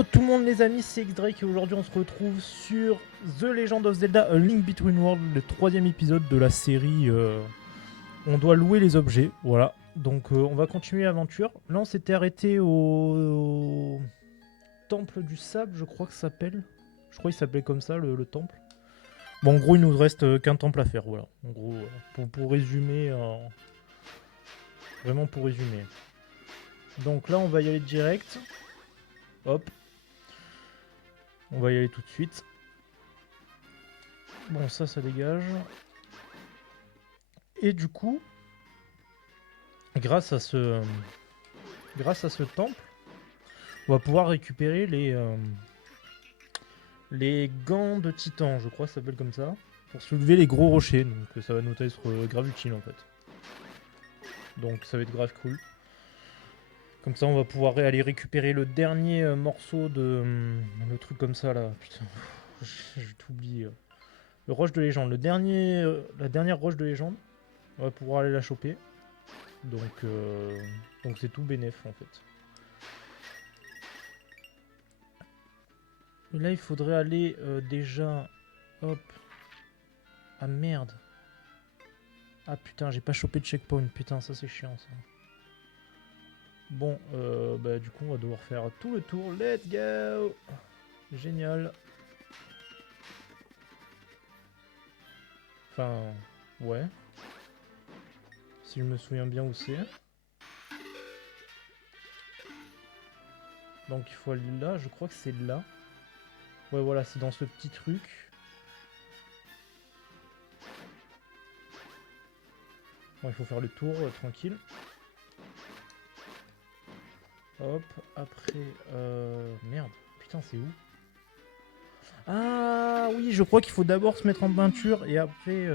Yo tout le monde les amis, c'est X-Drake et aujourd'hui on se retrouve sur The Legend of Zelda A Link Between Worlds, le troisième épisode de la série On doit louer les objets, voilà. Donc on va continuer l'aventure. Là on s'était arrêté au Temple du Sable, je crois que ça s'appelle. Je crois qu'il s'appelait comme ça le temple. Bon en gros il nous reste qu'un temple à faire, voilà. En gros, pour résumer, vraiment pour résumer. Donc là on va y aller direct. Hop. On va y aller tout de suite. Bon, ça dégage. Et du coup, grâce à ce temple, on va pouvoir récupérer les gants de titan, je crois que ça s'appelle comme ça, pour soulever les gros rochers. Donc ça va nous être grave utile en fait. Donc ça va être grave cool. Comme ça, on va pouvoir aller récupérer le dernier morceau de... le truc comme ça là. Putain, j'ai tout oublié. Le roche de légende. La dernière roche de légende. On va pouvoir aller la choper. Donc c'est tout bénef en fait. Et là il faudrait aller déjà... Hop. Ah merde. Ah putain, j'ai pas chopé de checkpoint. Putain, ça c'est chiant ça. Bon, bah du coup on va devoir faire tout le tour. Let's go. Génial. Enfin, ouais. Si je me souviens bien où c'est. Donc il faut aller là, je crois que c'est là. Ouais voilà, c'est dans ce petit truc. Bon, il faut faire le tour tranquille. Hop, après... Merde, putain c'est où? Ah oui, je crois qu'il faut d'abord se mettre en peinture et après...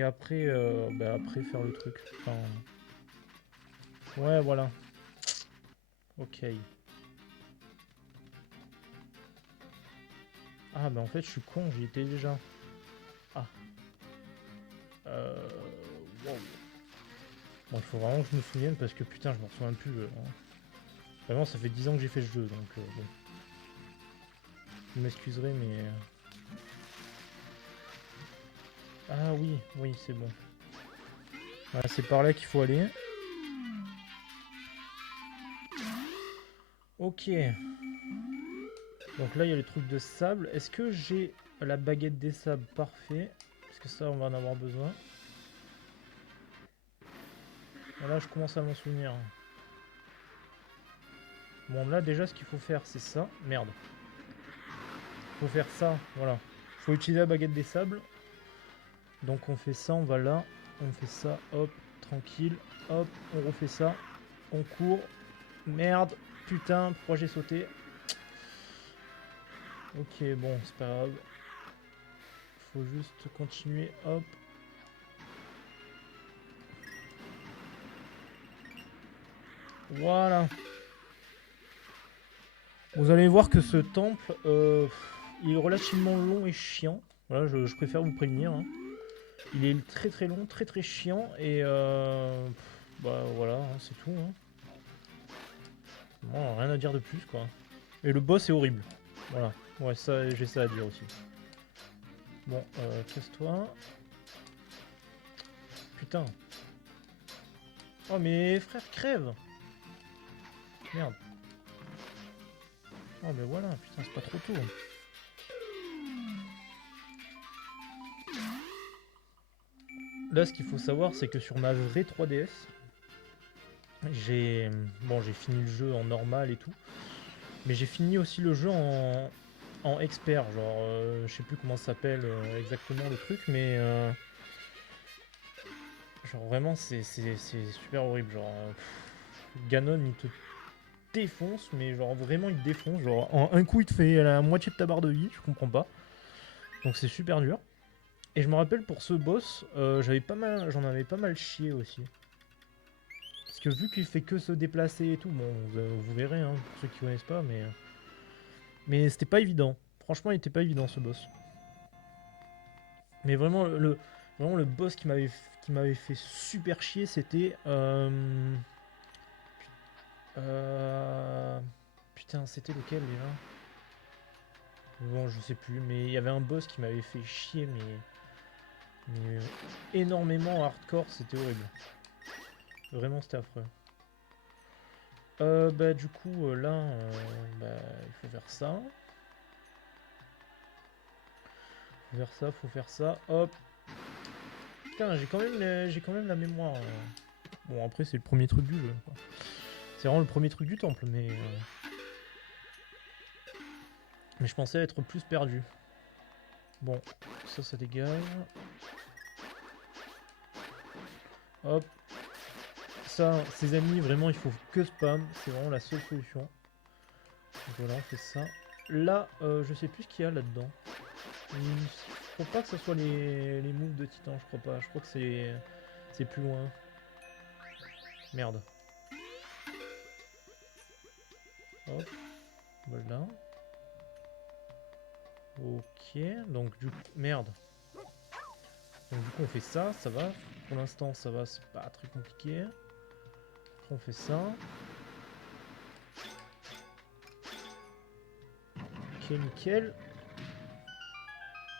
après faire le truc. Enfin... Ouais, voilà. Ok. Ah bah en fait je suis con, j'y étais déjà. Ah. Wow. Bon, il faut vraiment que je me souvienne parce que putain, je m'en souviens plus. Hein. Vraiment, ça fait 10 ans que j'ai fait ce jeu, donc bon. Vous m'excuserez, mais... Ah oui, oui, c'est bon. Voilà, c'est par là qu'il faut aller. Ok. Donc là, il y a les trucs de sable. Est-ce que j'ai la baguette des sables? Parfait. Parce que ça, on va en avoir besoin. Voilà, je commence à m'en souvenir. Bon, là, déjà, ce qu'il faut faire, c'est ça. Merde. Il faut faire ça, voilà. Il faut utiliser la baguette des sables. Donc on fait ça, on va là. On fait ça, hop, tranquille. Hop, on refait ça. On court. Merde. Putain, pourquoi j'ai sauté? Ok, bon, c'est pas grave. Faut juste continuer, hop. Voilà. Vous allez voir que ce temple, il est relativement long et chiant. Voilà, je préfère vous prévenir. Hein. Il est très très long, très très chiant et bah voilà, hein, c'est tout. Hein. Bon, rien à dire de plus quoi. Et le boss est horrible. Voilà, ouais, ça, j'ai ça à dire aussi. Bon, casse-toi. Putain. Oh mais frère, crève. Merde. Oh mais voilà, putain, c'est pas trop tôt. Là, ce qu'il faut savoir, c'est que sur ma vraie 3DS, j'ai fini le jeu en normal et tout, mais j'ai fini aussi le jeu en expert, genre je sais plus comment ça s'appelle exactement le truc, mais genre vraiment c'est super horrible, genre Ganon il te défonce, mais genre vraiment il te défonce, genre en un coup il te fait la moitié de ta barre de vie, je comprends pas, donc c'est super dur. Et je me rappelle pour ce boss, j'en avais pas mal chié aussi. Parce que vu qu'il fait que se déplacer et tout, bon, vous verrez, hein, pour ceux qui connaissent pas, mais c'était pas évident. Franchement, il était pas évident ce boss. Mais vraiment, vraiment le boss qui m'avait fait super chier, c'était... putain, c'était lequel déjà? Bon, je sais plus, mais il y avait un boss qui m'avait fait chier, mais énormément hardcore, c'était horrible. Vraiment, c'était affreux. Bah du coup, là, bah, il faut faire ça. Faut faire ça, faut faire ça, hop. Putain, j'ai quand même la mémoire. Bon, après, c'est le premier truc du jeu, quoi. C'est vraiment le premier truc du temple, mais je pensais être plus perdu. Bon, ça dégage. Hop. Ça, ses amis, vraiment, il faut que spam. C'est vraiment la seule solution. Donc voilà, on fait ça. Là, je sais plus ce qu'il y a là-dedans. Je crois pas que ce soit les moves de Titan, je crois pas. Je crois que c'est plus loin. Merde. Hop. Voilà. Ok. Donc du coup... Merde. Donc du coup, on fait ça, ça va. Pour l'instant, ça va, c'est pas très compliqué. Après, on fait ça. Ok, nickel.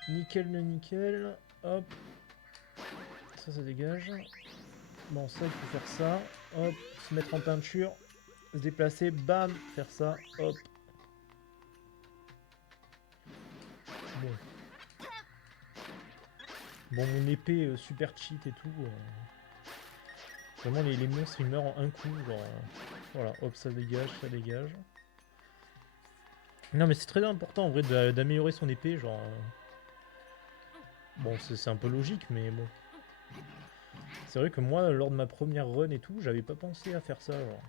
Nickel, le nickel. Hop. Ça dégage. Bon, ça, il faut faire ça. Hop, se mettre en peinture. Se déplacer, bam, faire ça. Hop. Bon. Bon, mon épée super cheat et tout. Vraiment, les monstres, ils meurent en un coup. Genre, voilà, hop, ça dégage, ça dégage. Non, mais c'est très important, en vrai, d'améliorer son épée. Genre... Bon, c'est un peu logique, mais bon. C'est vrai que moi, lors de ma première run et tout, j'avais pas pensé à faire ça, genre.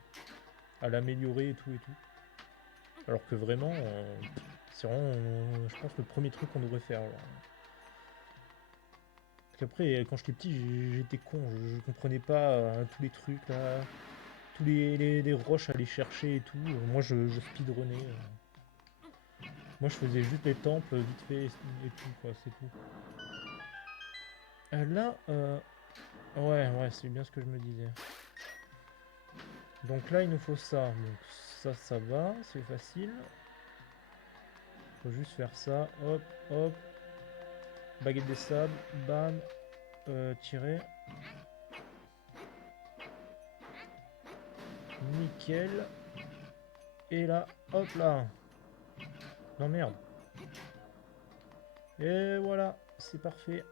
À l'améliorer et tout et tout. Alors que vraiment, c'est vraiment, je pense, le premier truc qu'on devrait faire. Genre. Parce qu'après, quand j'étais petit, j'étais con, je comprenais pas tous les trucs là, tous les roches à aller chercher et tout. Moi, je speedrunnais. Moi, je faisais juste les temples vite fait et tout, quoi, c'est tout. Là, ouais, c'est bien ce que je me disais. Donc là, il nous faut ça. Donc ça va, c'est facile. Faut juste faire ça, hop, hop. Baguette des sables, bam, tirer. Nickel. Et là, hop là. Non merde. Et voilà, c'est parfait.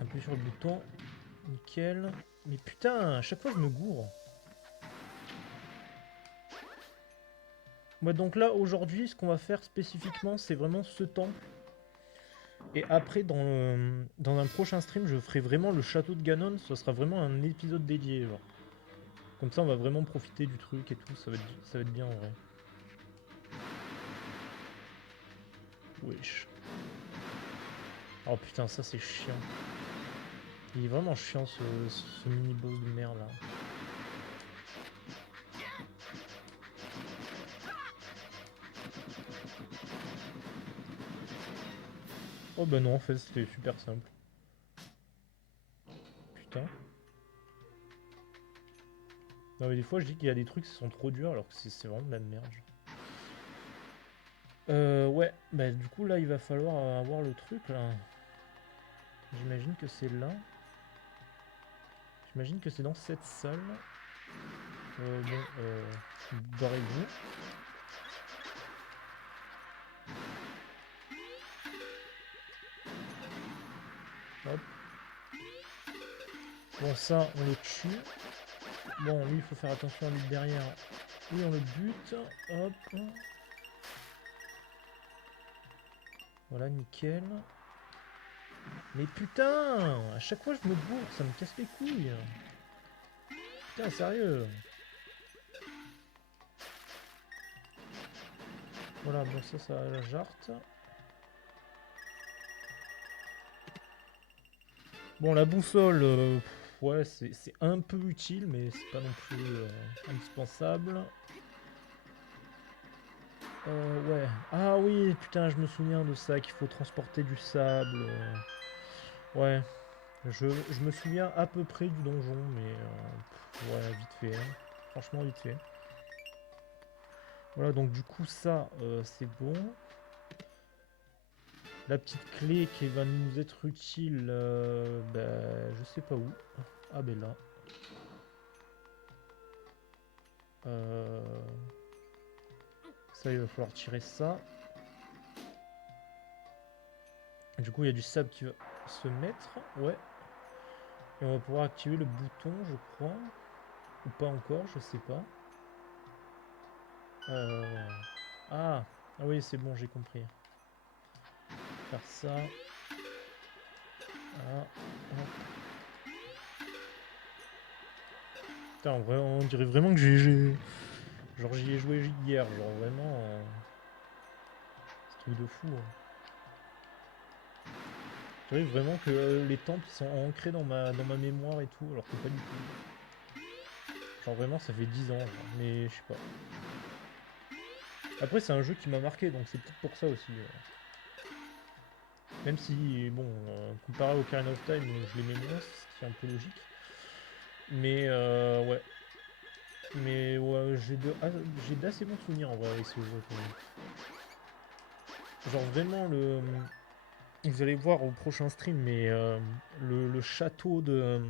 Appuie sur le bouton. Nickel. Mais putain, à chaque fois je me gourre. Ouais, donc là, aujourd'hui, ce qu'on va faire spécifiquement, c'est vraiment ce temple. Et après, dans un prochain stream, je ferai vraiment le château de Ganon. Ce sera vraiment un épisode dédié, genre. Comme ça, on va vraiment profiter du truc et tout. Ça va être bien en vrai. Wesh. Oh putain, ça c'est chiant. Il est vraiment chiant ce mini-boss de merde là. Oh bah non, en fait c'était super simple. Putain. Non mais des fois je dis qu'il y a des trucs qui sont trop durs alors que c'est vraiment de la merde. Ouais, bah du coup là il va falloir avoir le truc là. J'imagine que c'est là. J'imagine que c'est dans cette salle. Bon, barrez-vous. Hop. Bon ça on le tue. Bon lui il faut faire attention à lui derrière. Lui on le bute. Hop. Voilà, nickel. Mais putain, à chaque fois je me bourre, ça me casse les couilles. Putain, sérieux. Voilà, bon ça la jarte. Bon, la boussole, ouais, c'est un peu utile, mais c'est pas non plus indispensable. Ouais. Ah oui, putain, je me souviens de ça, qu'il faut transporter du sable. Ouais, je me souviens à peu près du donjon, mais ouais, vite fait. Hein. Franchement, vite fait. Voilà, donc du coup, ça, c'est bon. La petite clé qui va nous être utile, je sais pas où. Ah, ben là. Ça, il va falloir tirer ça. Du coup, il y a du sable qui va se mettre. Ouais. Et on va pouvoir activer le bouton, je crois. Ou pas encore, je sais pas. Ah, ah oui, c'est bon, j'ai compris. Faire ça. Voilà. Hop. Putain, en vrai, on dirait vraiment que genre j'y ai joué hier, genre vraiment... c'est un truc de fou. Hein. Je dirais vraiment que les temples ils sont ancrés dans ma mémoire et tout, alors que pas du tout. Genre vraiment, ça fait 10 ans, genre, mais je sais pas. Après, c'est un jeu qui m'a marqué, donc c'est peut-être pour ça aussi. Même si, bon, comparé au Ocarina of Time, je l'aimais moins, ce qui est un peu logique. Mais ouais. Mais ouais, j'ai d'assez bons souvenirs en vrai avec ce jeu. Quand même. Genre vraiment le. Vous allez voir au prochain stream, mais le château de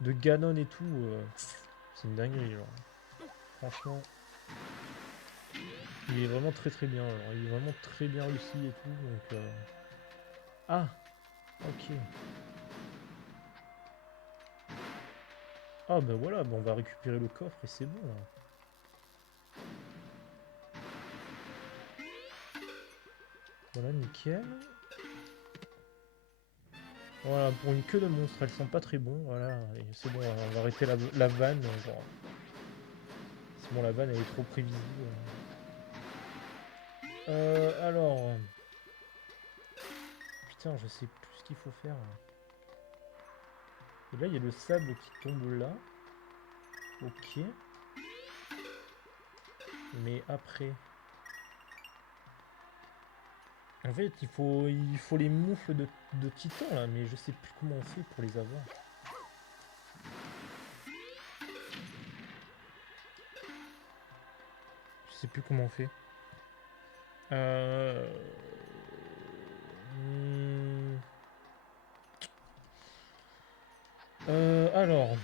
Ganon et tout, c'est une dinguerie. Genre. Franchement, il est vraiment très très bien. Alors. Il est vraiment très bien réussi et tout. Donc, ah, ok. Ah bah voilà, bah on va récupérer le coffre et c'est bon. Là. Voilà, nickel. Voilà, pour une queue de monstre, elles sont pas très bon. Voilà, et c'est bon, on va arrêter la vanne. Genre. C'est bon, la vanne elle est trop prévisible. Alors. Putain, je sais plus ce qu'il faut faire. Et là, il y a le sable qui tombe là. Ok. Mais après. En fait, il faut les moufles de titan là, mais je sais plus comment on fait pour les avoir. Je sais plus comment on fait. Euh... hmm. Alors.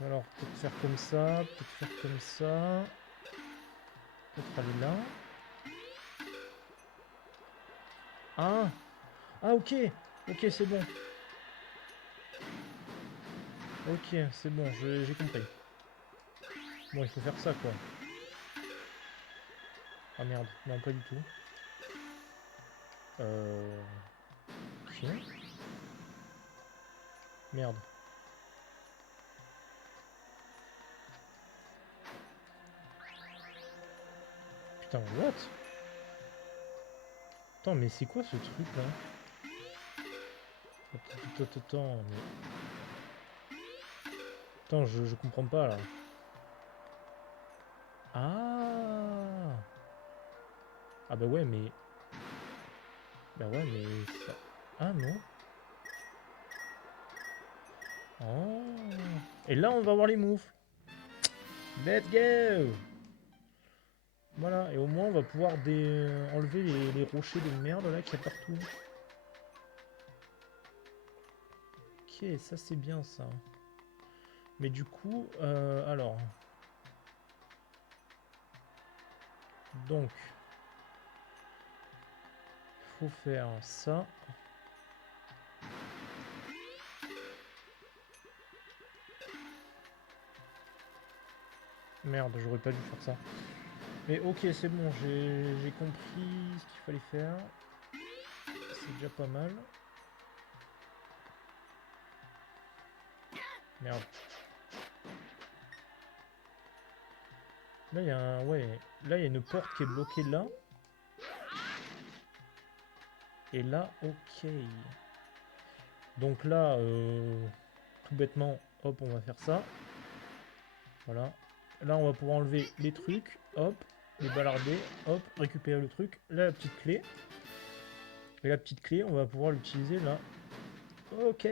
Alors, peut-être faire comme ça, peut-être faire comme ça. Peut-être aller là. Ah! Ah, ok! Ok, c'est bon. Ok, c'est bon, j'ai compris. Bon, il faut faire ça, quoi. Ah merde, non, pas du tout. Ok. Merde. Putain, what? Attends, mais c'est quoi ce truc là? Attends, mais. Attends, je comprends pas là. Ah! Ah bah ouais, mais. Bah ouais, mais ça. Ah non? Oh! Et là, on va voir les moufles. Let's go! Voilà, et au moins, on va pouvoir enlever les rochers de merde là qu'il y a partout. Ok, ça c'est bien ça. Mais du coup, alors. Donc, faut faire ça. Merde, j'aurais pas dû faire ça. Mais ok, c'est bon, j'ai compris ce qu'il fallait faire. C'est déjà pas mal. Merde. Là, il y a un... Ouais, là, il y a une porte qui est bloquée là. Et là, ok. Donc là, tout bêtement, hop, on va faire ça. Voilà. Là, on va pouvoir enlever les trucs. Hop, les balarder. Hop, récupérer le truc. Là, la petite clé. Et la petite clé, on va pouvoir l'utiliser là. Ok.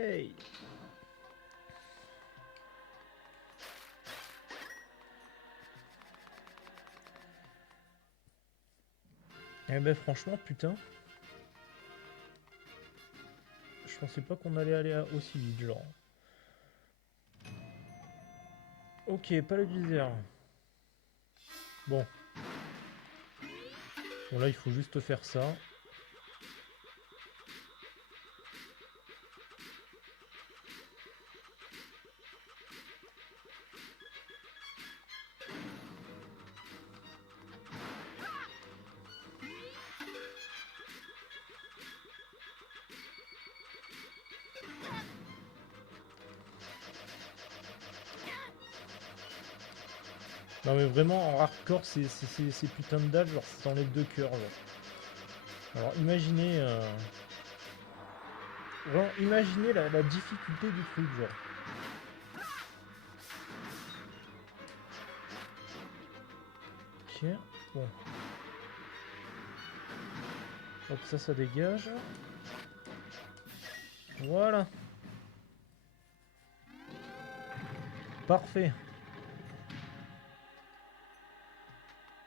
Eh ben franchement, putain. Je pensais pas qu'on allait aller aussi vite, genre. Ok, pas le viseur. Bon. Bon là, il faut juste faire ça. Non mais vraiment, en hardcore, ces putains de dalles, genre, ça t'enlève 2 cœurs, genre. Alors imaginez... Vraiment, imaginez la difficulté du truc, genre. Ok, bon. Hop, ça dégage. Voilà. Parfait.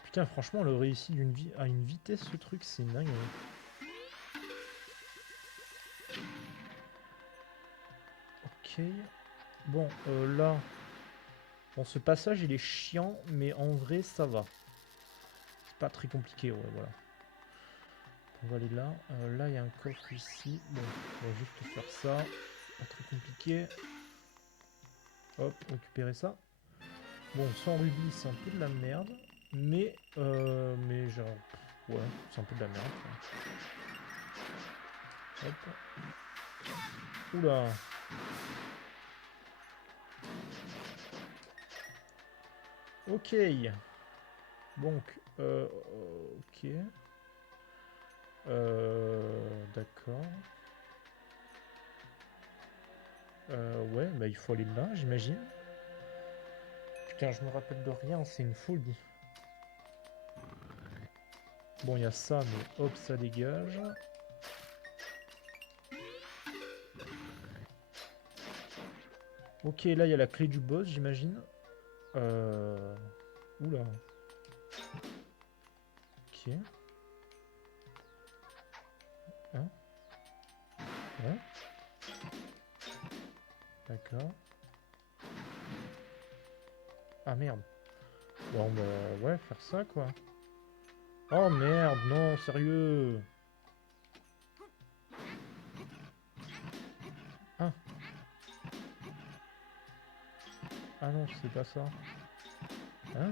Putain, franchement, le réussit à une vitesse, ce truc, c'est dingue. Ok. Bon, là... Bon, ce passage, il est chiant, mais en vrai, ça va. C'est pas très compliqué, ouais, voilà. On va aller là. Là, il y a un coffre ici. Bon, on va juste faire ça. Pas très compliqué. Hop, récupérer ça. Bon, sans rubis, c'est un peu de la merde. Mais genre... Ouais, c'est un peu de la merde. Hop. Oula. Ok. Donc, ok. D'accord. Ouais, bah il faut aller là, j'imagine. Putain, je me rappelle de rien, c'est une folie. Bon, il y a ça, mais hop, ça dégage. Ok, là, il y a la clé du boss, j'imagine. Oula. Ok. Hein? Ouais. D'accord. Ah, merde. Bon, bah, ouais, faire ça, quoi. Oh, merde, non, sérieux. Ah. Ah non, c'est pas ça. Hein?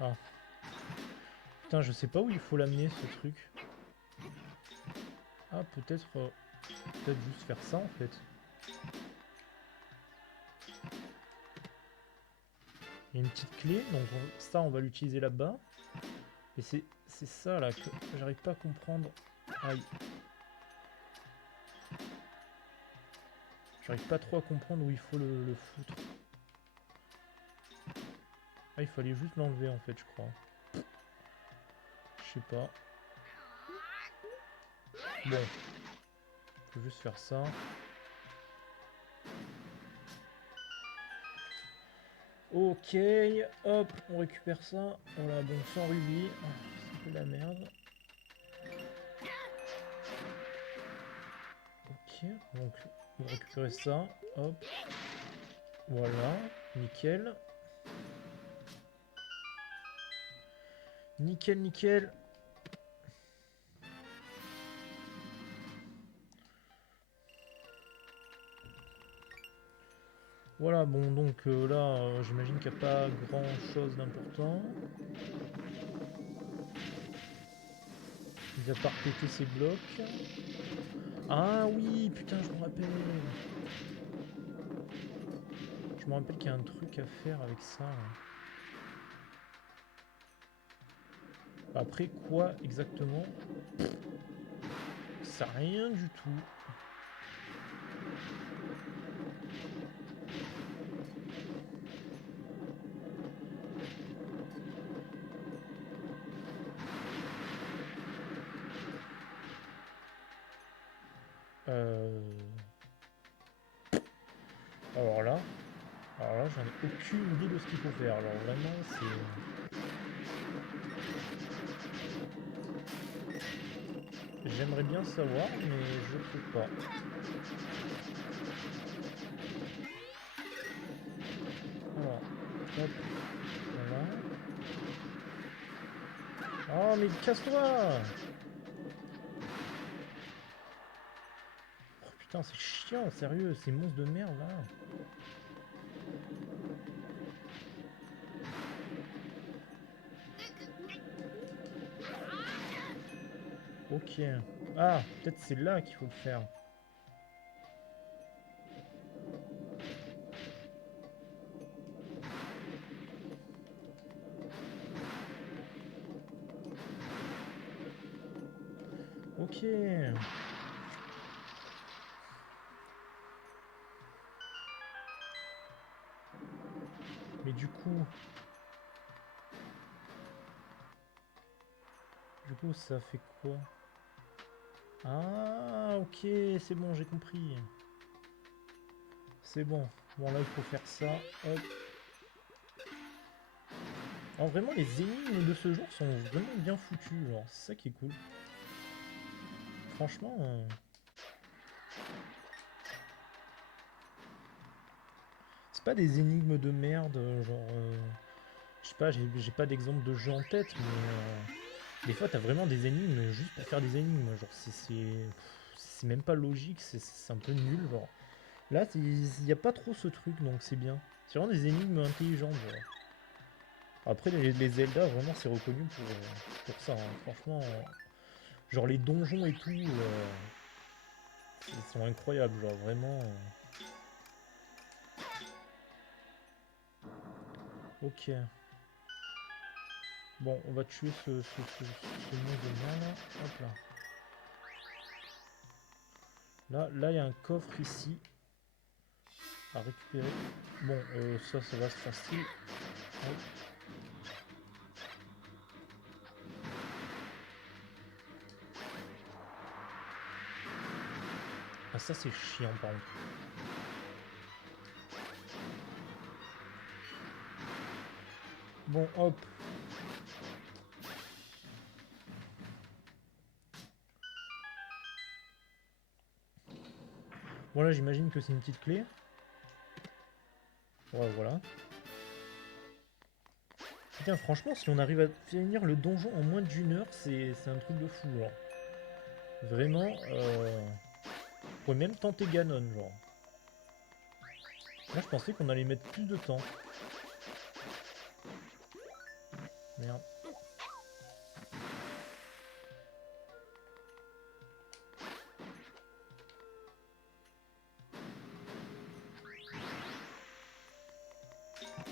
Ah. Putain, je sais pas où il faut l'amener, ce truc. Ah, peut-être juste faire ça, en fait. Il y a une petite clé, donc ça, on va l'utiliser là-bas. Et c'est ça, là, que j'arrive pas à comprendre. Aïe. J'arrive pas trop à comprendre où il faut le foutre. Ah, il fallait juste l'enlever, en fait, je crois. Je sais pas. Bon. Faut juste faire ça. Ok, hop, on récupère ça. Voilà, donc sans rubis. Ah, c'est un peu la merde. Ok, donc on va récupérer ça. Hop. Voilà, nickel. Nickel, nickel. Voilà, bon, donc là, j'imagine qu'il n'y a pas grand chose d'important. Mis à part péter ces blocs. Ah oui, putain, je me rappelle. Je me rappelle qu'il y a un truc à faire avec ça, là. Après, quoi exactement? Ça rien du tout. Euh... Alors là, j'en ai aucune idée de ce qu'il faut faire. Alors vraiment, c'est... J'aimerais bien savoir, mais je peux pas. Alors, hop, voilà. Oh, mais casse-toi! Oh putain, c'est chiant, sérieux, ces monstres de merde là. Ok. Ah, peut-être c'est là qu'il faut le faire. Ok. Mais du coup, ça fait quoi? Ah, ok, c'est bon, j'ai compris. C'est bon. Bon, là, il faut faire ça. Hop. Alors, vraiment, les énigmes de ce jour sont vraiment bien foutues. Alors, c'est ça qui est cool. Franchement, c'est pas des énigmes de merde, genre... je sais pas, j'ai pas d'exemple de jeu en tête, mais des fois, t'as vraiment des énigmes juste pour faire des énigmes. Genre, c'est même pas logique, c'est un peu nul, genre. Là, il y a pas trop ce truc, donc c'est bien. C'est vraiment des énigmes intelligentes, genre. Après, les Zelda, vraiment, c'est reconnu pour ça, hein. Franchement, genre les donjons et tout, ils sont incroyables, genre vraiment. Ok. Bon, on va tuer ce monstre de merde, là. Hop là. Là, il y a un coffre ici à récupérer. Bon, ça va, c'est facile. Hop. Ah, ça, c'est chiant, par contre. Bon, hop. Voilà, j'imagine que c'est une petite clé. Ouais, voilà. Putain, franchement, si on arrive à finir le donjon en moins d'1 heure, c'est un truc de fou, genre. Vraiment, on pourrait même tenter Ganon, genre. Moi, je pensais qu'on allait mettre plus de temps. Merde.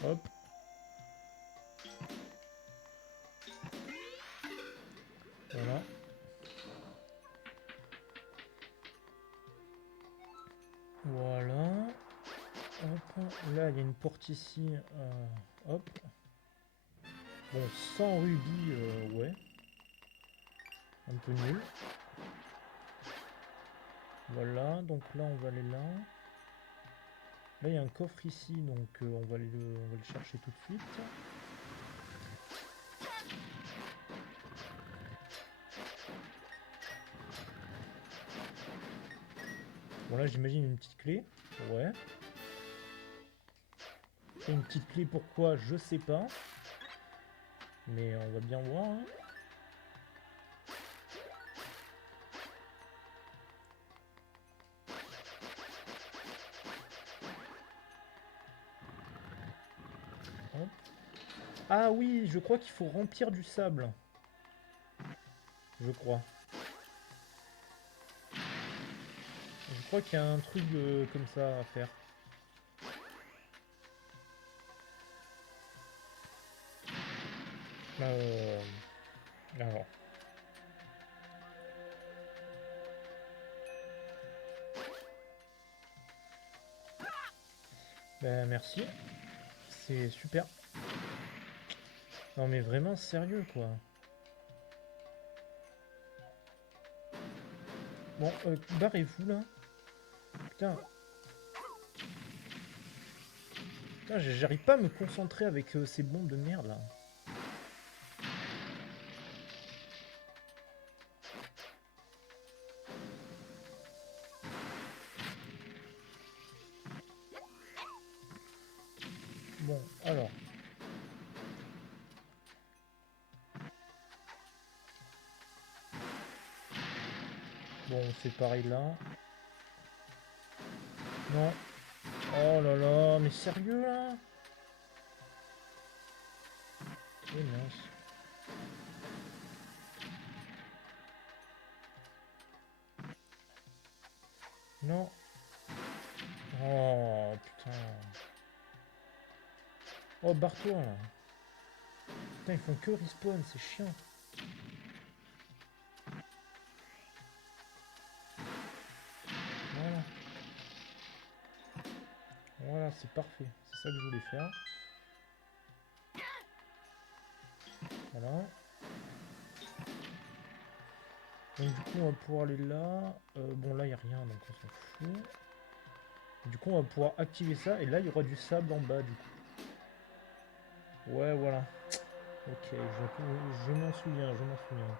Hop. Voilà. Voilà. Hop. Là, il y a une porte ici. Hop. Bon, sans rubis, ouais. Un peu nul. Voilà. Donc là, on va aller là. Là, il y a un coffre ici. Donc, on va le chercher tout de suite. Bon, là, j'imagine une petite clé. Ouais. Et une petite clé, pourquoi? Je sais pas. Mais on va bien voir, hein. Hop. Ah oui, je crois qu'il faut remplir du sable. Je crois. Je crois qu'il y a un truc comme ça à faire. Alors. Ben merci. C'est super. Non mais vraiment sérieux quoi. Bon, barrez-vous là. Putain. Putain, j'arrive pas à me concentrer avec ces bombes de merde là. Bon, alors. Bon, c'est pareil là. Non. Oh là là, mais sérieux là? Oh mince. Non. Oh putain. Oh, barre-toi là. Putain, ils font que respawn, c'est chiant. Voilà. Voilà, c'est parfait. C'est ça que je voulais faire. Voilà. Donc du coup, on va pouvoir aller là. Bon, là, il n'y a rien, donc on s'en fout. Du coup, on va pouvoir activer ça. Et là, il y aura du sable en bas, du coup. Ouais, voilà. Ok, je m'en souviens, je m'en souviens.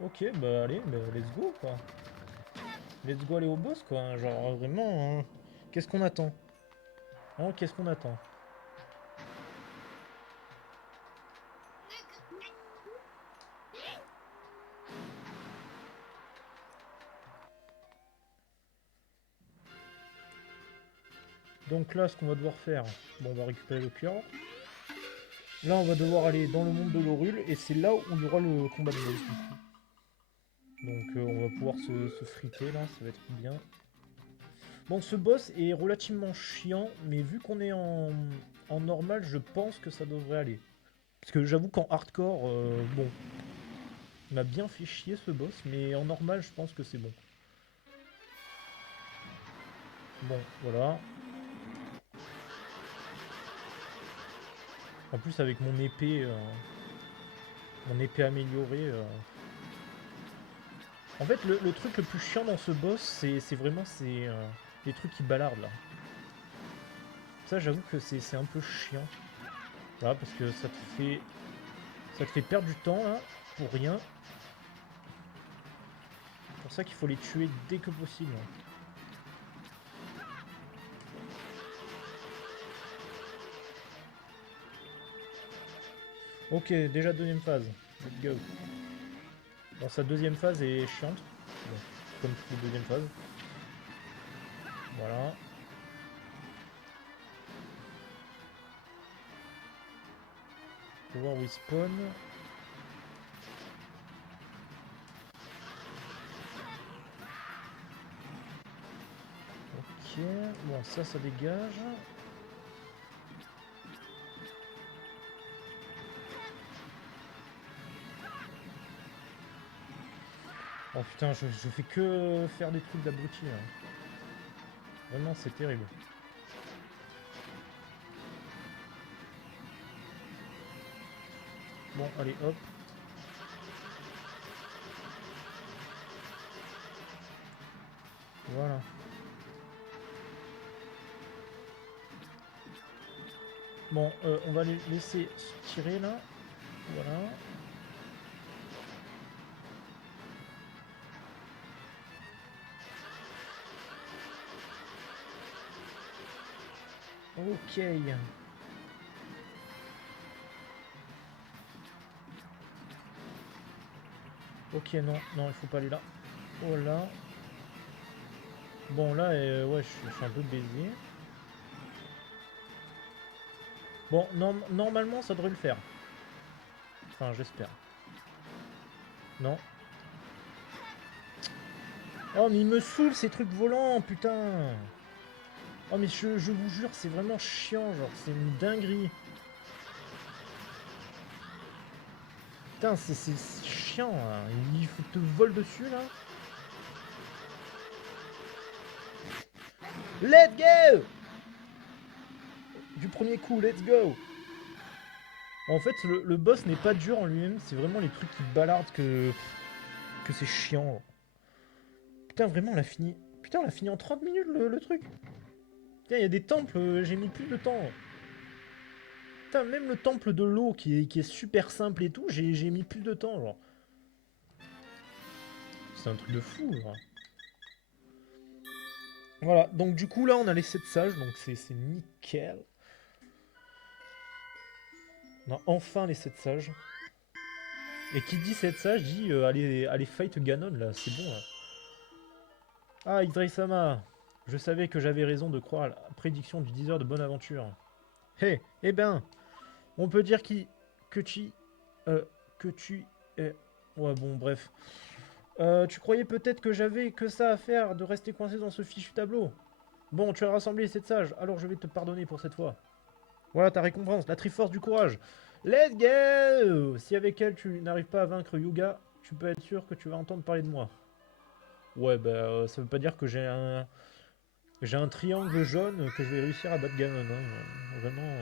Ok, bah allez, bah, let's go, quoi. Let's go aller au boss, quoi. Genre, vraiment, hein. Qu'est-ce qu'on attend? Hein, qu'est-ce qu'on attend? Donc là, ce qu'on va devoir faire, bon, on va récupérer le cœur. Là, on va devoir aller dans le monde de l'Orule, et c'est là où il y aura le combat de boss, du coup. Donc on va pouvoir se friter, là, ça va être bien. Bon, ce boss est relativement chiant, mais vu qu'on est en normal, je pense que ça devrait aller. Parce que j'avoue qu'en hardcore, bon, il m'a bien fait chier ce boss, mais en normal, je pense que c'est bon. Bon, voilà. En plus, avec mon épée améliorée. En fait, le truc le plus chiant dans ce boss, c'est vraiment les trucs qui balardent là. Ça, j'avoue que c'est un peu chiant. Voilà, parce que ça te fait perdre du temps là, pour rien. C'est pour ça qu'il faut les tuer dès que possible. Ok, déjà deuxième phase. Let's go. Bon, sa deuxième phase est chiante. Bon, comme toutes les deuxièmes phases. Voilà. Faut voir où il spawn. Ok, bon, ça dégage. Oh putain, je fais que faire des trucs d'abruti là. Vraiment, c'est terrible. Bon, allez, hop. Voilà. Bon, on va les laisser tirer là. Voilà. Ok. Ok, non, non, il faut pas aller là. Voilà. Bon, là, ouais, je suis un peu baisé. Bon, normalement, ça devrait le faire. Enfin, j'espère. Non. Oh, mais il me saoule ces trucs volants, putain. Oh, mais je vous jure, c'est vraiment chiant, genre, c'est une dinguerie. Putain, c'est chiant, là. Il faut te voler dessus, là. Let's go! Du premier coup, let's go! En fait, le boss n'est pas dur en lui-même, c'est vraiment les trucs qui balardent que c'est chiant. Putain, vraiment, on l'a fini. Putain, on a fini en 30 minutes le truc. Putain, il y a des temples, j'ai mis plus de temps. Putain, même le temple de l'eau qui est super simple et tout, j'ai mis plus de temps, genre. C'est un truc de fou, genre. Voilà, donc du coup là on a les 7 sages, donc c'est nickel. On a enfin les 7 sages. Et qui dit 7 sages dit allez fight Ganon là, c'est bon là. Ah Idrisama, je savais que j'avais raison de croire à la prédiction du 10 heures de bonne aventure. Hé, eh ben, on peut dire que tu... que tu... ouais bon bref. Tu croyais peut-être que j'avais que ça à faire de rester coincé dans ce fichu tableau. Bon, tu as rassemblé les 7 sages, alors je vais te pardonner pour cette fois. Voilà ta récompense, la Triforce du courage. Let's go! Si avec elle tu n'arrives pas à vaincre Yuga, tu peux être sûr que tu vas entendre parler de moi. Ouais, bah ça veut pas dire que j'ai un triangle jaune que je vais réussir à battre Ganon. Hein. Vraiment.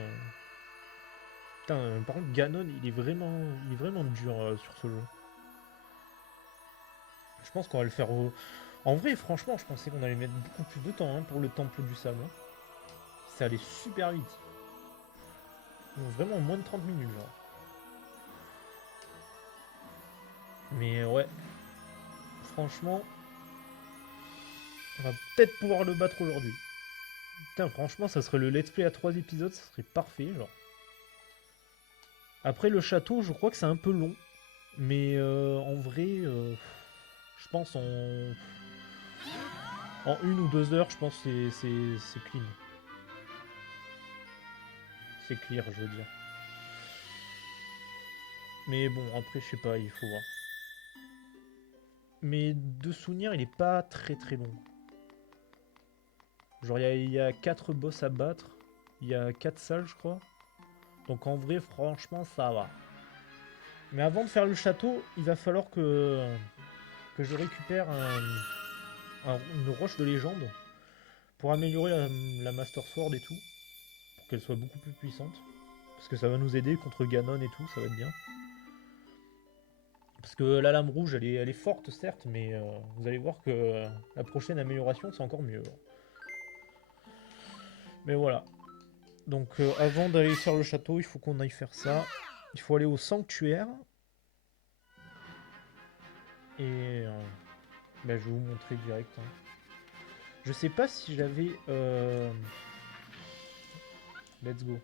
Putain, par contre Ganon, il est vraiment dur sur ce jeu. Je pense qu'on va le faire au... En vrai, franchement, je pensais qu'on allait mettre beaucoup plus de temps hein, pour le temple du sable. Hein. Ça allait super vite. Donc, vraiment moins de 30 minutes, genre. Mais ouais, franchement, on va peut-être pouvoir le battre aujourd'hui. Putain, franchement, ça serait le let's play à 3 épisodes, ça serait parfait, genre. Après, le château, je crois que c'est un peu long. Mais en vrai, je pense en 1 ou 2 heures, je pense que c'est clean. C'est clear, je veux dire. Mais bon, après, je sais pas, il faut voir. Mais de souvenir, il est pas très très long. Genre, il y a 4 boss à battre. Il y a 4 salles, je crois. Donc en vrai, franchement, ça va. Mais avant de faire le château, il va falloir que je récupère une roche de légende pour améliorer la Master Sword et tout. Pour qu'elle soit beaucoup plus puissante. Parce que ça va nous aider contre Ganon et tout, ça va être bien. Parce que la lame rouge, elle est forte certes, mais vous allez voir que la prochaine amélioration, c'est encore mieux. Mais voilà. Donc avant d'aller faire le château, il faut qu'on aille faire ça. Il faut aller au sanctuaire. Et ben, je vais vous montrer direct. Hein. Je sais pas si j'avais... Let's go.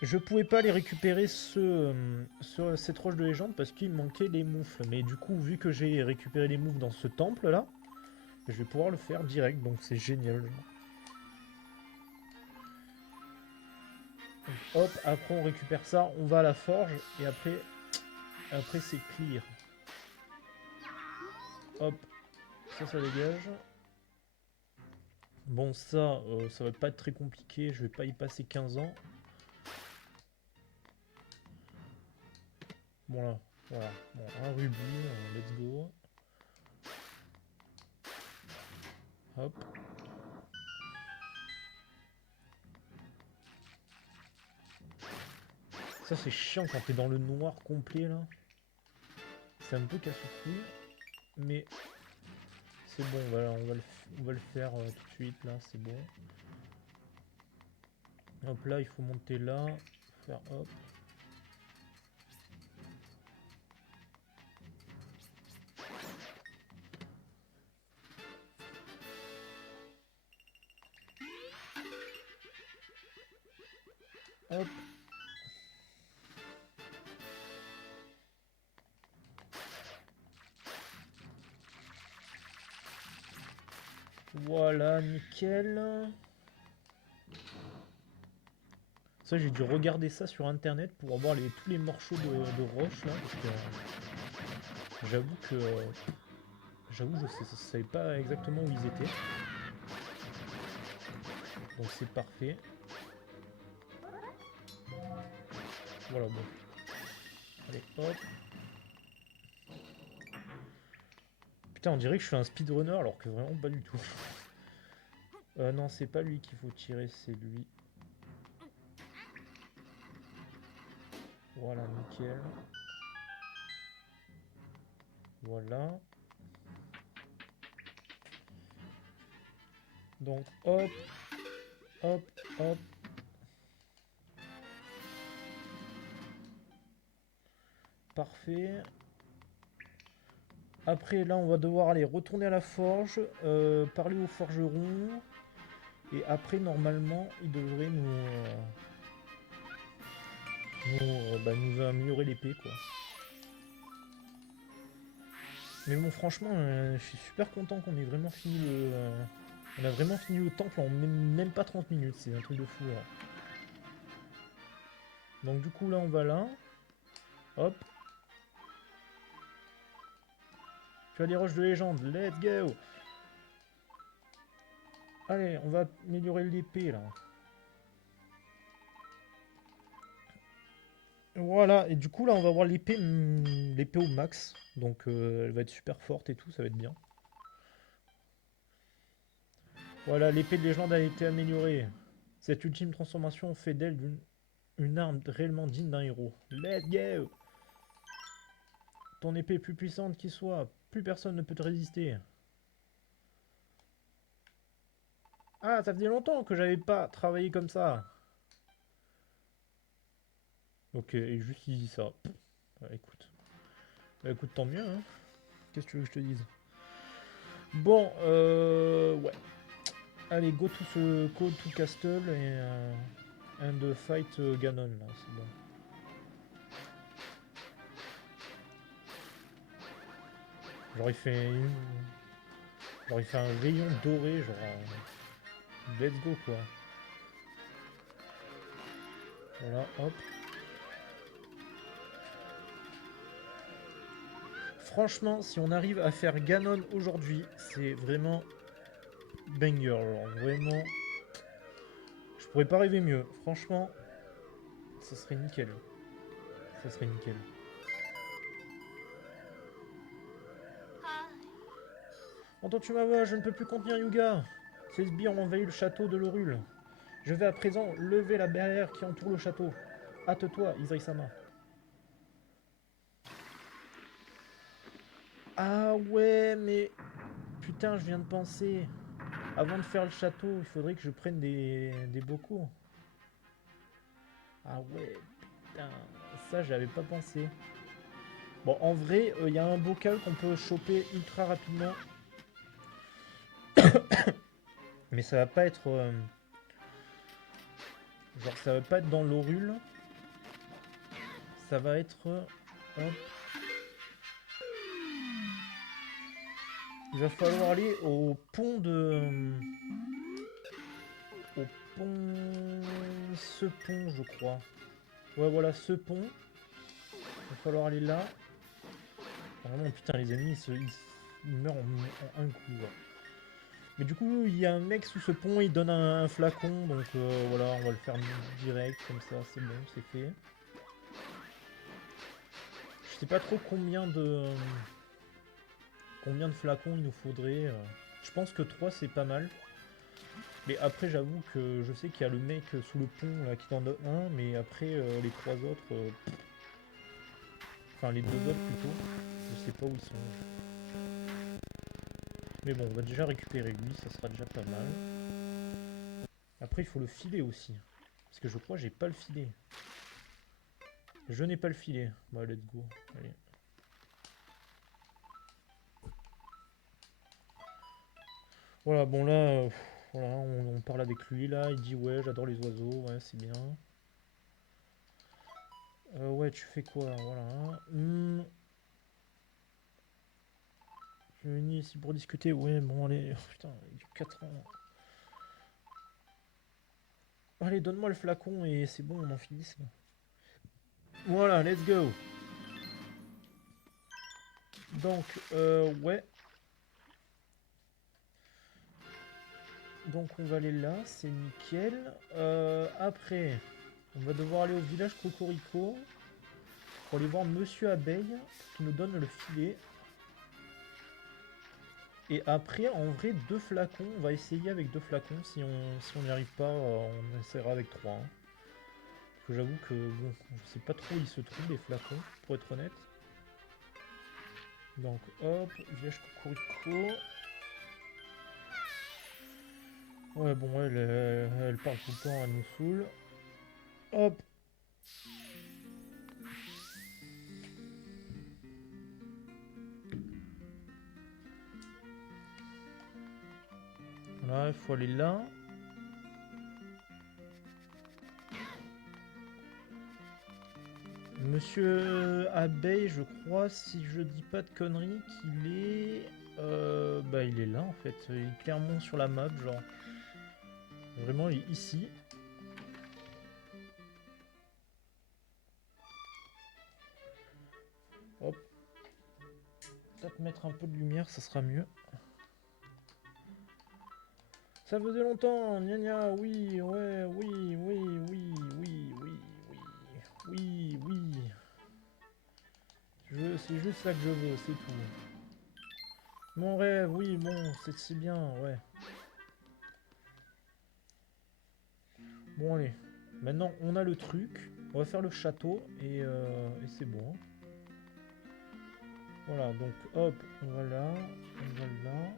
Je pouvais pas les récupérer sur cette roche de légende parce qu'il me manquait les moufles. Mais du coup, vu que j'ai récupéré les moufles dans ce temple là, je vais pouvoir le faire direct. Donc c'est génial. Donc, hop, après on récupère ça, on va à la forge et après c'est clear. Hop, ça dégage. Bon ça va pas être très compliqué, je vais pas y passer 15 ans. Bon là, voilà, bon, un rubis, let's go. Hop. Ça c'est chiant quand t'es dans le noir complet là. C'est un peu casse-couille. Mais c'est bon, voilà, on va le faire tout de suite là, c'est bon. Hop là, il faut monter là. Faire hop. Hop. Voilà, nickel. Ça, j'ai dû regarder ça sur internet pour avoir tous les morceaux de roche là. Parce que j'avoue, je savais pas exactement où ils étaient. Donc c'est parfait. Voilà, bon. Allez, hop. Putain, on dirait que je suis un speedrunner alors que vraiment pas du tout. Non, c'est pas lui qu'il faut tirer, c'est lui. Voilà, nickel. Voilà. Donc hop, hop, hop. Parfait. Après là on va devoir aller retourner à la forge, parler au forgeron. Et après normalement il devrait nous améliorer l'épée quoi. Mais bon franchement je suis super content qu'on ait vraiment fini on a vraiment fini le temple en même pas 30 minutes, c'est un truc de fou. Là. Donc du coup là on va là. Hop. Tu as des roches de légende, let's go. Allez, on va améliorer l'épée là. Voilà, et du coup là on va avoir l'épée au max. Donc elle va être super forte et tout, ça va être bien. Voilà, l'épée de légende a été améliorée. Cette ultime transformation fait d'elle une arme réellement digne d'un héros. Let's go. Ton épée est plus puissante qu'il soit, plus personne ne peut te résister. Ah, ça faisait longtemps que j'avais pas travaillé comme ça. Ok, et juste il dit ça. Bah, écoute. Bah, écoute, tant mieux, hein. Qu'est-ce que tu veux que je te dise? Bon, ouais. Allez, go to castle et and fight Ganon, là, c'est bon. Genre il fait un rayon doré, genre... let's go, quoi. Voilà, hop. Franchement, si on arrive à faire Ganon aujourd'hui, c'est vraiment banger, genre, vraiment... Je pourrais pas rêver mieux. Franchement, ça serait nickel. Ça serait nickel. Entends-tu ma voix? Je ne peux plus contenir Yuga. Ces sbires ont envahi le château de Lorule. Je vais à présent lever la barrière qui entoure le château. Hâte-toi, Izai-sama. Ah ouais, mais... Putain, je viens de penser. Avant de faire le château, il faudrait que je prenne des bocaux. Ah ouais, putain. Ça, j'avais pas pensé. Bon, en vrai, il y a un bocal qu'on peut choper ultra rapidement. Mais ça va pas être... genre, ça va pas être dans l'Orule. Ça va être... hop. Il va falloir aller au pont de... au pont... ce pont, je crois. Ouais, voilà, ce pont. Il va falloir aller là. Vraiment, putain, les ennemis, ils meurent en un coup. Là. Mais du coup, il y a un mec sous ce pont, il donne un flacon. Donc voilà, on va le faire direct, comme ça, c'est bon, c'est fait. Je sais pas trop combien de flacons il nous faudrait. Je pense que 3 c'est pas mal. Mais après, j'avoue que je sais qu'il y a le mec sous le pont là, qui t'en donne un, mais après, les 3 autres. Enfin, les 2 autres plutôt. Je sais pas où ils sont. Mais bon, on va déjà récupérer lui, ça sera déjà pas mal. Après, il faut le filet aussi. Parce que je crois que j'ai pas le filet. Je n'ai pas le filet. Bah, let's go. Allez. Voilà, bon là, voilà, on parle avec lui là. Il dit ouais, j'adore les oiseaux, ouais, c'est bien. Ouais, tu fais quoi? Voilà. Je suis venu ici pour discuter. Ouais, bon, allez. Oh, putain, il dure 4 ans. Allez, donne-moi le flacon et c'est bon, on en finit. Voilà, let's go. Donc, ouais. Donc, on va aller là, c'est nickel. Après, on va devoir aller au village Cocorico pour aller voir Monsieur Abeille qui nous donne le filet. Et après, en vrai, 2 flacons. On va essayer avec 2 flacons. Si on n'y arrive pas, on essaiera avec 3. Hein. Parce que j'avoue que, bon, je sais pas trop où ils se trouvent, les flacons, pour être honnête. Donc, hop, village Cocorico. Ouais, bon, elle parle tout le temps, elle nous saoule. Hop. Voilà, il faut aller là. Monsieur Abeille, je crois, si je dis pas de conneries, qu'il est... bah il est là en fait, il est clairement sur la map, genre... Vraiment, il est ici. Hop. Peut-être mettre un peu de lumière, ça sera mieux. Ça faisait longtemps, gna gna, oui, ouais, oui, oui, oui, oui, oui, oui, oui, oui. C'est juste ça que je veux, c'est tout. Mon rêve, oui, bon, c'est si bien, ouais. Bon, allez. Maintenant, on a le truc. On va faire le château et c'est bon. Voilà, donc hop, on va là, on va là.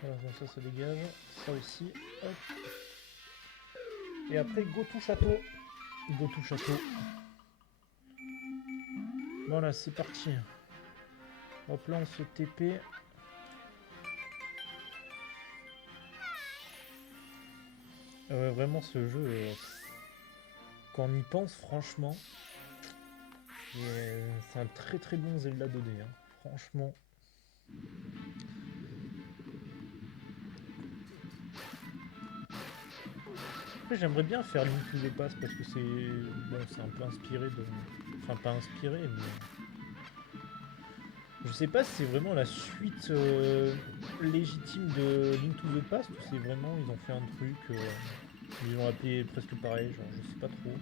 Voilà, comme ça dégage. Ça aussi, hop. Et après, go to château. Go to château. Voilà, c'est parti. Hop, là, on se TP. Vraiment, ce jeu, quand on y pense, franchement, c'est un très très bon Zelda 2D. Hein. Franchement. Après, j'aimerais bien faire Link to the Past parce que c'est bon, c'est un peu inspiré de. Enfin, pas inspiré, mais. Je sais pas si c'est vraiment la suite légitime de Link to the Past ou c'est vraiment ils ont fait un truc. Ils l'ont appelé presque pareil, genre je sais pas trop.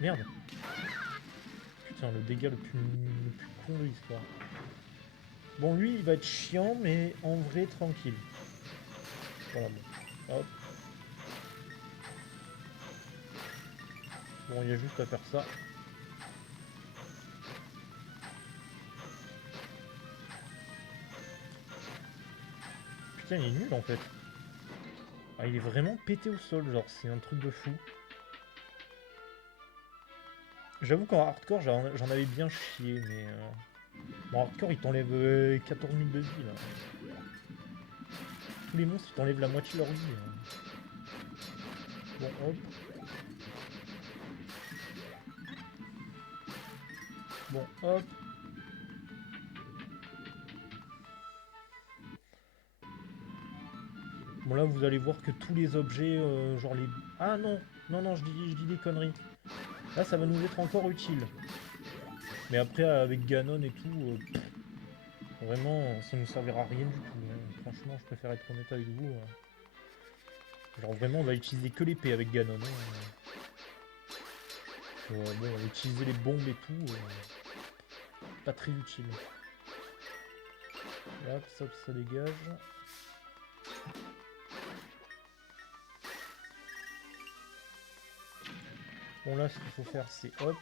Merde. Putain, le dégât le plus con de l'histoire. Bon, lui, il va être chiant, mais en vrai, tranquille. Voilà, bon. Hop. Bon, il y a juste à faire ça. Putain, il est nul, en fait. Ah, il est vraiment pété au sol, genre, c'est un truc de fou. J'avoue qu'en hardcore, j'en avais bien chié, mais... Bon, hardcore, il t'enlève 14 000 de vie, là. Tous les monstres, ils t'enlèvent la moitié de leur vie. Hein. Bon, hop. Bon, hop. Bon, là, vous allez voir que tous les objets, genre les... Ah, non. Non, non, je dis des conneries. Là, ça va nous être encore utile. Mais après, avec Ganon et tout, vraiment, ça nous servira à rien du tout. Hein. Franchement, je préfère être honnête avec vous. Genre, vraiment, on va utiliser que l'épée avec Ganon. Hein. Bon, on va utiliser les bombes et tout. Pas très utile. Hop, ça dégage. Bon, là, ce qu'il faut faire, c'est hop.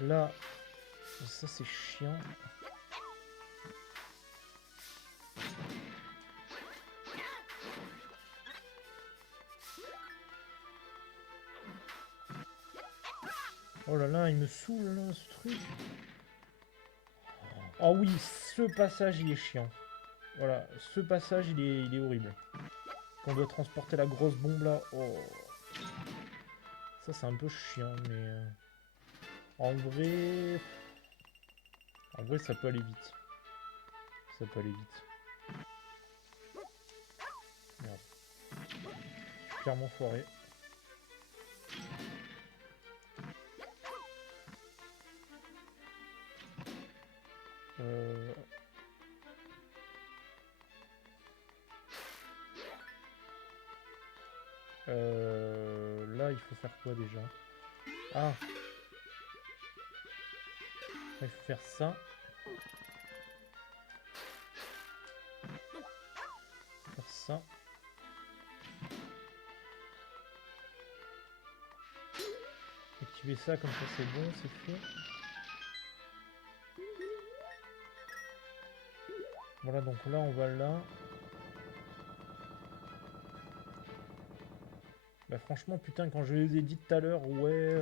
Là, ça c'est chiant. Oh là là, il me saoule là, ce truc. Oh oui, ce passage il est chiant. Voilà, ce passage il est horrible. On doit transporter la grosse bombe là. Oh. Ça c'est un peu chiant, mais en vrai. En vrai ça peut aller vite. Ça peut aller vite. Merde. Je suis clairement foiré. Euh... Là il faut faire quoi déjà? Ah. Il faut faire ça. Faire ça. Activer ça, comme ça c'est bon, c'est fait. Voilà, donc là on va là. Bah franchement, putain, quand je les ai dit tout à l'heure, ouais,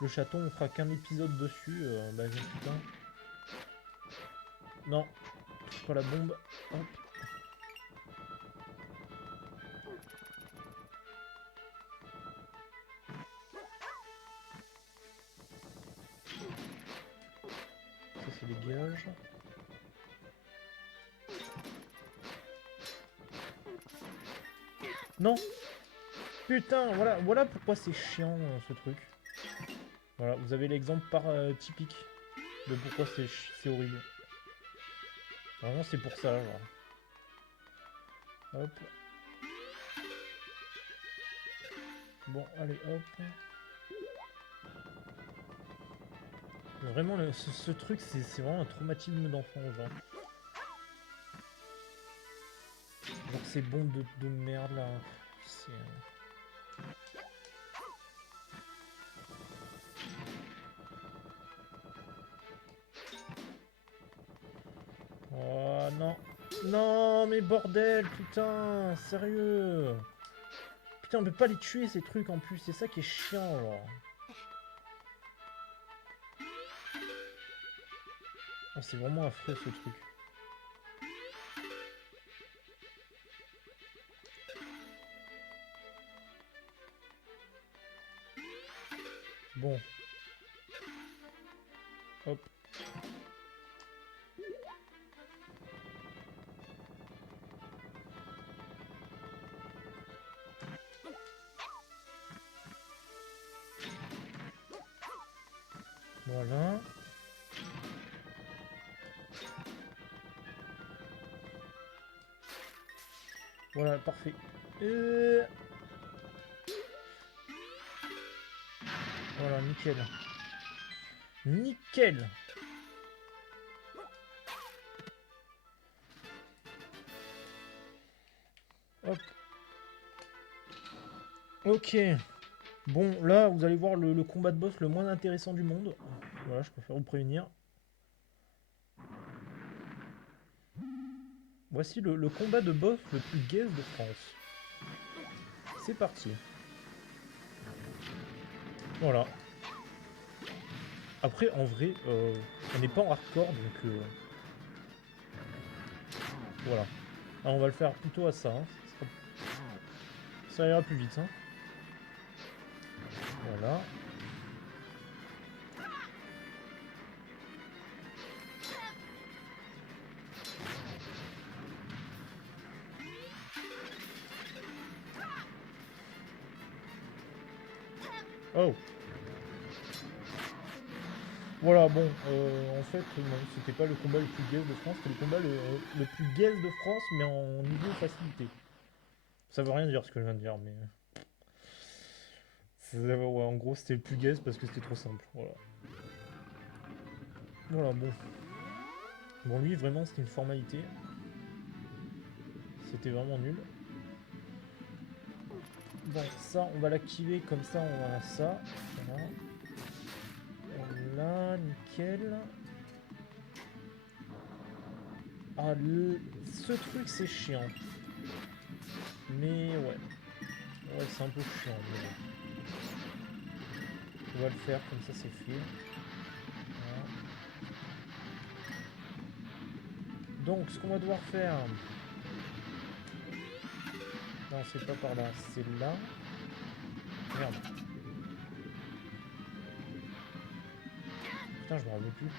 le château, on fera qu'un épisode dessus, bah putain. Non, touche pas la bombe. Hop. Ça c'est les gages. Non. Putain, voilà pourquoi c'est chiant ce truc. Voilà, vous avez l'exemple typique de pourquoi c'est horrible. Vraiment c'est pour ça, genre. Hop. Bon, allez, hop. Vraiment, ce truc, c'est vraiment un traumatisme d'enfant, genre. Genre ces bombes de merde, là. C'est... Oh, non. Non, mais bordel, putain, sérieux. Putain, on peut pas les tuer, ces trucs, en plus. C'est ça qui est chiant, genre. Oh, c'est vraiment affreux, ce truc. Bon. Hop. Voilà. Voilà, parfait. Voilà, nickel. Nickel. Hop. Ok. Bon, là, vous allez voir le combat de boss le moins intéressant du monde. Voilà, je préfère vous prévenir. Voici le combat de boss le plus gaze de France. C'est parti. Voilà. Après, en vrai, on n'est pas en hardcore, donc... voilà. Alors, on va le faire plutôt à ça. Hein. Ça ira plus vite. Hein. Voilà. Oh. Voilà, bon, en fait, non, c'était pas le combat le plus gaze de France, c'était le combat le plus gaze de France, mais en niveau facilité. Ça veut rien dire ce que je viens de dire, mais... ouais, en gros, c'était le plus gaze parce que c'était trop simple, voilà. Voilà, bon. Bon, lui, vraiment, c'était une formalité. C'était vraiment nul. Bon, ça, on va l'activer, comme ça, on a ça. Voilà. Voilà, nickel. Ah, ce truc, c'est chiant. Mais ouais. Ouais, c'est un peu chiant. Mais... on va le faire, comme ça, c'est fait. Voilà. Donc, ce qu'on va devoir faire... non, c'est pas par là, c'est là. Merde. Putain, je me rappelle plus.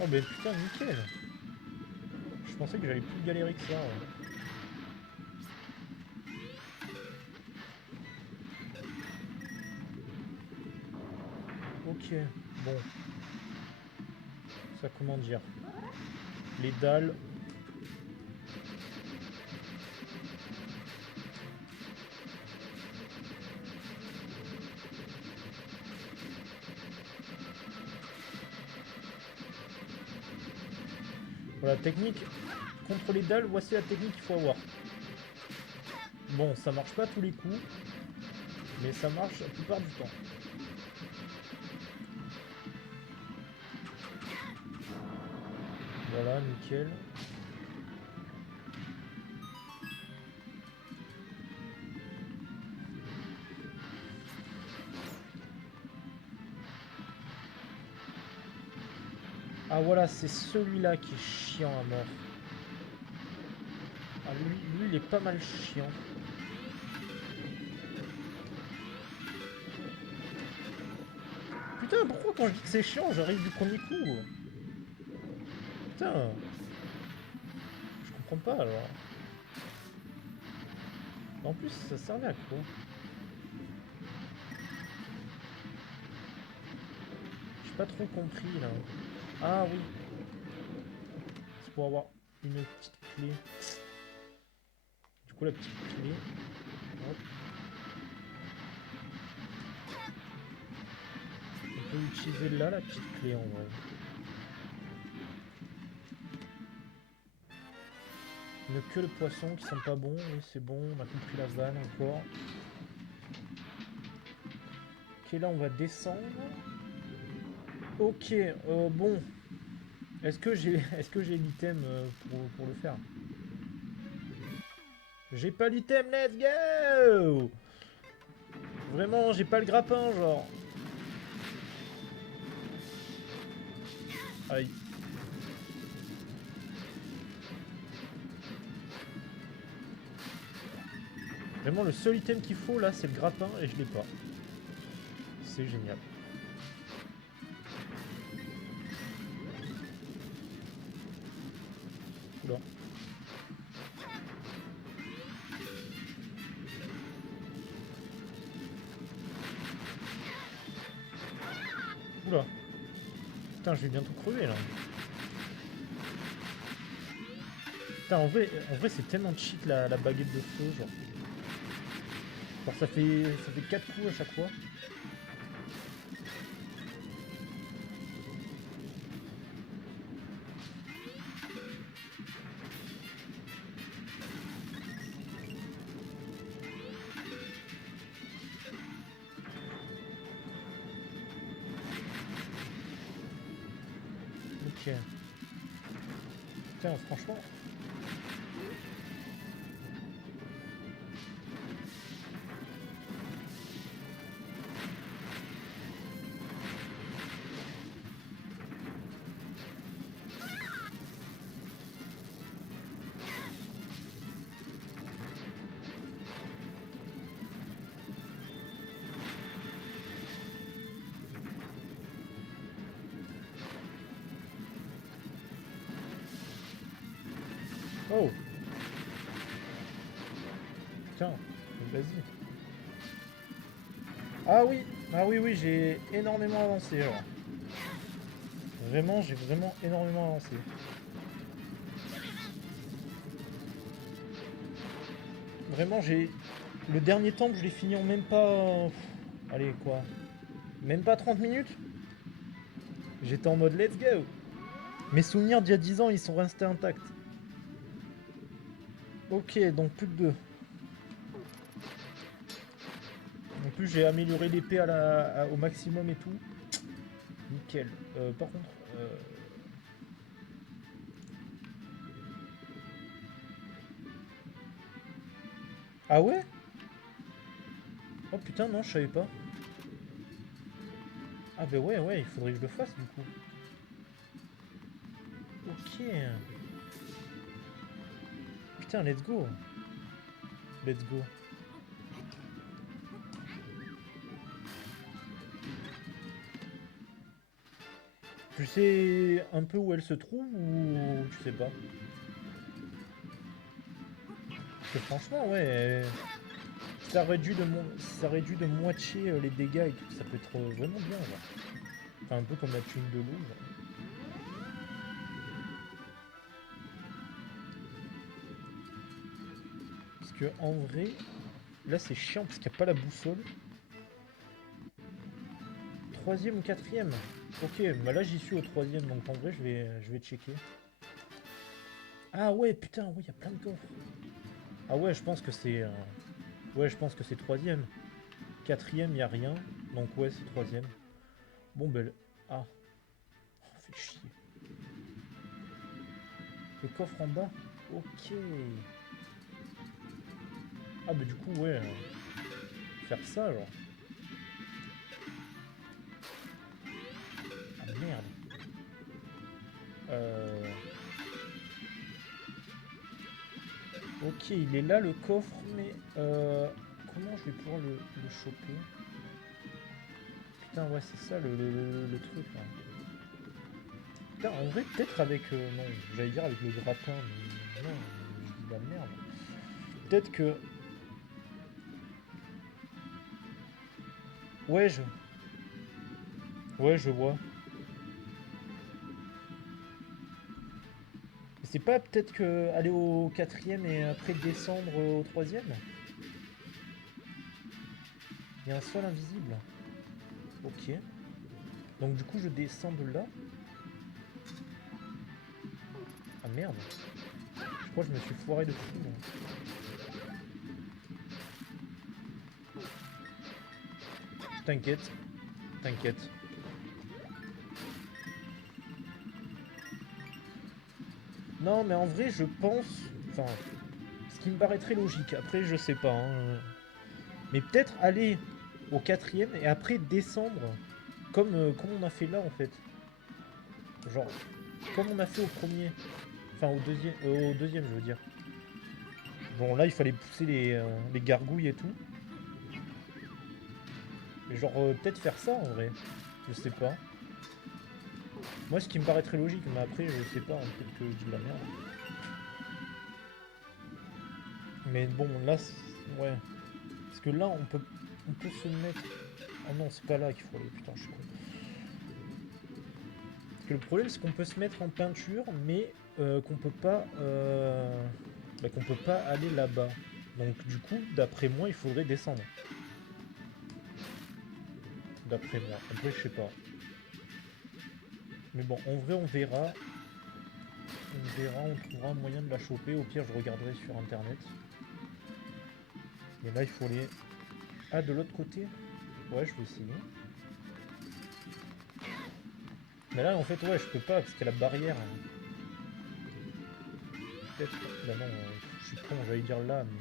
Oh, ben putain, nickel. Je pensais que j'allais plus galérer que ça. Ouais. Ok, bon. Ça, comment dire? les dalles. Voilà, technique contre les dalles, voici la technique qu'il faut avoir. Bon, ça marche pas tous les coups, mais ça marche la plupart du temps. Voilà, nickel. Ah voilà, c'est celui-là qui est chiant à mort. Ah lui il est pas mal chiant. Putain, pourquoi quand je dis que c'est chiant, j'arrive du premier coup? Putain. Je comprends pas alors. En plus, ça servait à quoi? J'ai pas trop compris là. Ah oui. C'est pour avoir une petite clé. Du coup, la petite clé. Hop. On peut l'utiliser là, la petite clé en vrai. Ne que le poisson qui sent pas bon. Oui, c'est bon, on a compris la vanne encore. Ok, là on va descendre. Ok, bon. Est-ce que j'ai l'item pour le faire? J'ai pas l'item, let's go! Vraiment, j'ai pas le grappin, genre. Aïe. Vraiment, le seul item qu'il faut là, c'est le grappin et je l'ai pas. C'est génial. Oula. Oula. Putain, je vais bientôt crever là. Putain, en vrai c'est tellement cheat la baguette de feu, genre. Genre ça fait 4 coups à chaque fois. Ok. Putain, franchement. Oh. Putain, vas-y. Ah oui, j'ai énormément avancé alors. Vraiment, j'ai vraiment énormément avancé. Vraiment, j'ai... Le dernier temple, je l'ai fini en même pas... allez, quoi? Même pas 30 minutes? J'étais en mode let's go. Mes souvenirs d'il y a 10 ans, ils sont restés intacts. Ok, donc plus que 2. En plus, j'ai amélioré l'épée au maximum et tout. Nickel. Par contre... Ah ouais? Oh putain, non, je savais pas. Ah bah ouais, il faudrait que je le fasse du coup. Ok. Putain, let's go. Let's go. Tu sais un peu où elle se trouve ou tu sais pas? Parce que franchement, ouais, ça réduit de moitié les dégâts et tout. Ça peut être vraiment bien, genre. Enfin, un peu comme la thune de l'eau. que en vrai, là c'est chiant parce qu'il n'y a pas la boussole. 3ème ou 4ème. Ok, bah là j'y suis au 3ème, donc en vrai je vais checker. Ah ouais, putain, oui, il y a plein de coffres. Ah ouais, je pense que c'est... Ouais, je pense que c'est 3ème. 4ème, il n'y a rien. Donc ouais, c'est 3ème. Bon, ben... Ah. Oh, fait chier. Le coffre en bas. Ok. Ah bah du coup, ouais. Faire ça, genre. Ah merde. Ok, il est là le coffre, mais... Comment je vais pouvoir le choper? Putain, ouais, c'est ça le truc, là. Putain, en vrai, peut-être avec... non, j'allais dire avec le grappin, mais non, je dis de la merde. Peut-être que... Ouais, je... Ouais, je vois. C'est pas peut-être que aller au 4ème et après descendre au 3ème? Il y a un sol invisible. Ok. Donc du coup, je descends de là. Ah merde. Je crois que je me suis foiré de fou, là. T'inquiète. T'inquiète. Non, mais en vrai, je pense... Enfin, ce qui me paraîtrait logique. Après, je sais pas. Hein. Mais peut-être aller au 4ème et après descendre comme on a fait là, en fait. Genre, comme on a fait au premier. Enfin, au deuxième, je veux dire. Bon, là, il fallait pousser les gargouilles et tout. Mais genre, peut-être faire ça, en vrai. Je sais pas. Moi, ce qui me paraît très logique, mais après, je sais pas, hein, peut-être que je dis de la merde. Mais bon, là, ouais. Parce que là, on peut se mettre... Oh non, c'est pas là qu'il faut aller, putain, je suis con. Parce que le problème, c'est qu'on peut se mettre en peinture, mais qu'on peut pas... bah, qu'on peut pas aller là-bas. Donc, du coup, d'après moi, il faudrait descendre. D'après moi. Après, je sais pas. Mais bon, en vrai, on verra. On verra, on trouvera un moyen de la choper. Au pire, je regarderai sur internet. Mais là, il faut aller... Ah, de l'autre côté? Ouais, je vais essayer. Mais là, en fait, ouais, je peux pas, parce qu'il y a la barrière. Peut-être... Bah non, je suis con, j'allais dire là, mais...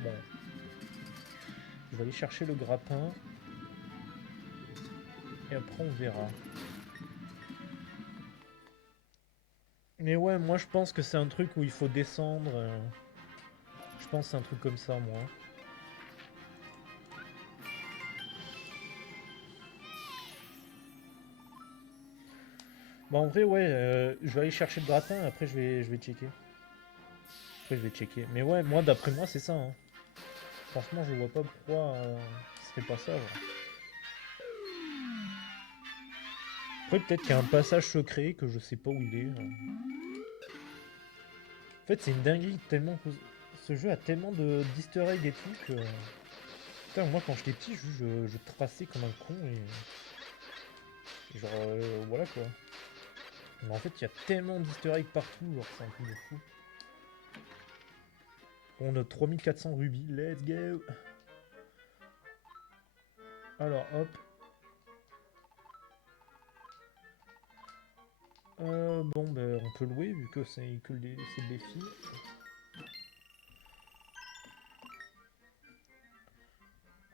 Bon. Je vais aller chercher le grappin. Et après, on verra. Mais ouais, moi, je pense que c'est un truc où il faut descendre. Je pense que c'est un truc comme ça, moi. Bah en vrai, ouais, je vais aller chercher le gratin, après je vais checker. Après je vais checker. Mais ouais, moi d'après moi c'est ça. Hein. Franchement, je vois pas pourquoi ce serait pas ça. Genre. Après peut-être qu'il y a un passage secret que je sais pas où il est. En fait, c'est une dinguerie tellement que ce jeu a tellement de d'easter eggs et tout que... Putain, moi quand j'étais petit, je traçais comme un con et genre voilà quoi. Mais en fait, il y a tellement d'easter eggs partout, genre c'est un truc de fou. On a 3400 rubis, let's go. Alors hop. Bon, ben, on peut louer vu que c'est que le défi.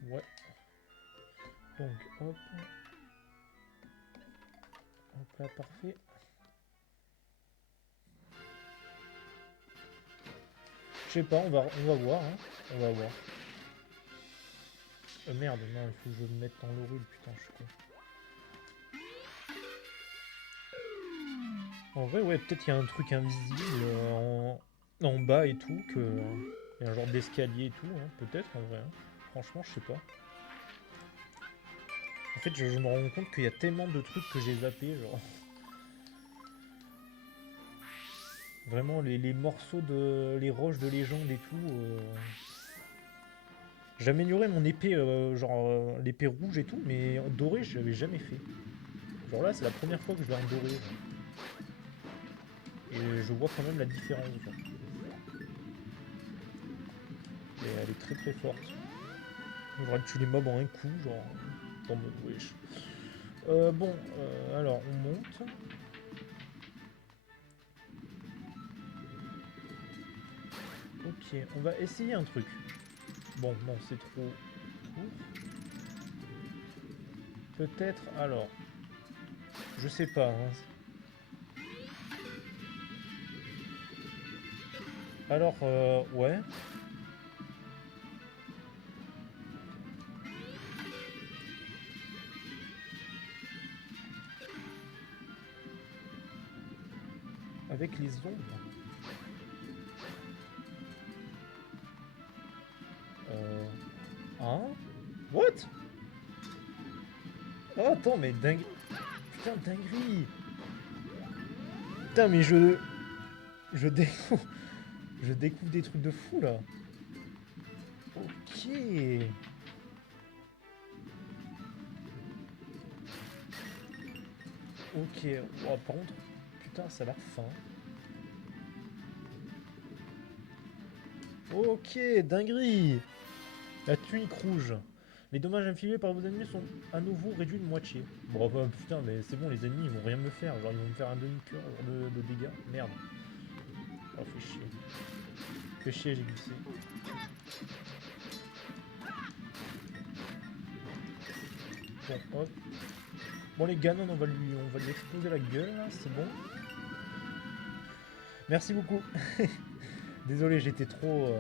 Ouais. Donc, hop. Hop là, parfait. Je sais pas, on va voir. Hein. On va voir. Merde, non, il faut que je me mette dans l'orule, putain, je suis con. En vrai, ouais, peut-être qu'il y a un truc invisible en bas et tout, que... Il y a un genre d'escalier et tout, hein, peut-être en vrai. Hein. Franchement, je sais pas. En fait, je me rends compte qu'il y a tellement de trucs que j'ai zappé, genre. Vraiment, les morceaux de... les roches de légende et tout. J'ai amélioré mon épée, genre l'épée rouge et tout, mais en doré, je l'avais jamais fait. Genre là, c'est la première fois que je l'ai en doré. Genre. Et je vois quand même la différence. Genre. Et elle est très très forte. J'aurais tué les mobs en un coup, genre. En mode wesh. Bon, alors on monte. Ok, on va essayer un truc. Bon, non, c'est trop court. Peut-être, alors. Je sais pas. Hein. Alors, ouais. Avec les ombres. Hein? What? Oh, attends, mais dingue. Putain, dinguerie. Putain, mais Je découvre... Je découvre des trucs de fou, là. Ok. Ok. Oh, par contre... Putain, ça a l'air fin. Ok, dinguerie. La tunique rouge. Les dommages infligés par vos ennemis sont à nouveau réduits de moitié. Bon, bah, putain, mais c'est bon, les ennemis, ils vont rien me faire. Genre, ils vont me faire un demi-cœur de dégâts. Merde. Oh, fait chier. Fait chier, j'ai glissé. Bon, hop. Bon, les Ganon, on va lui exploser la gueule, là, c'est bon. Merci beaucoup. Désolé, j'étais trop...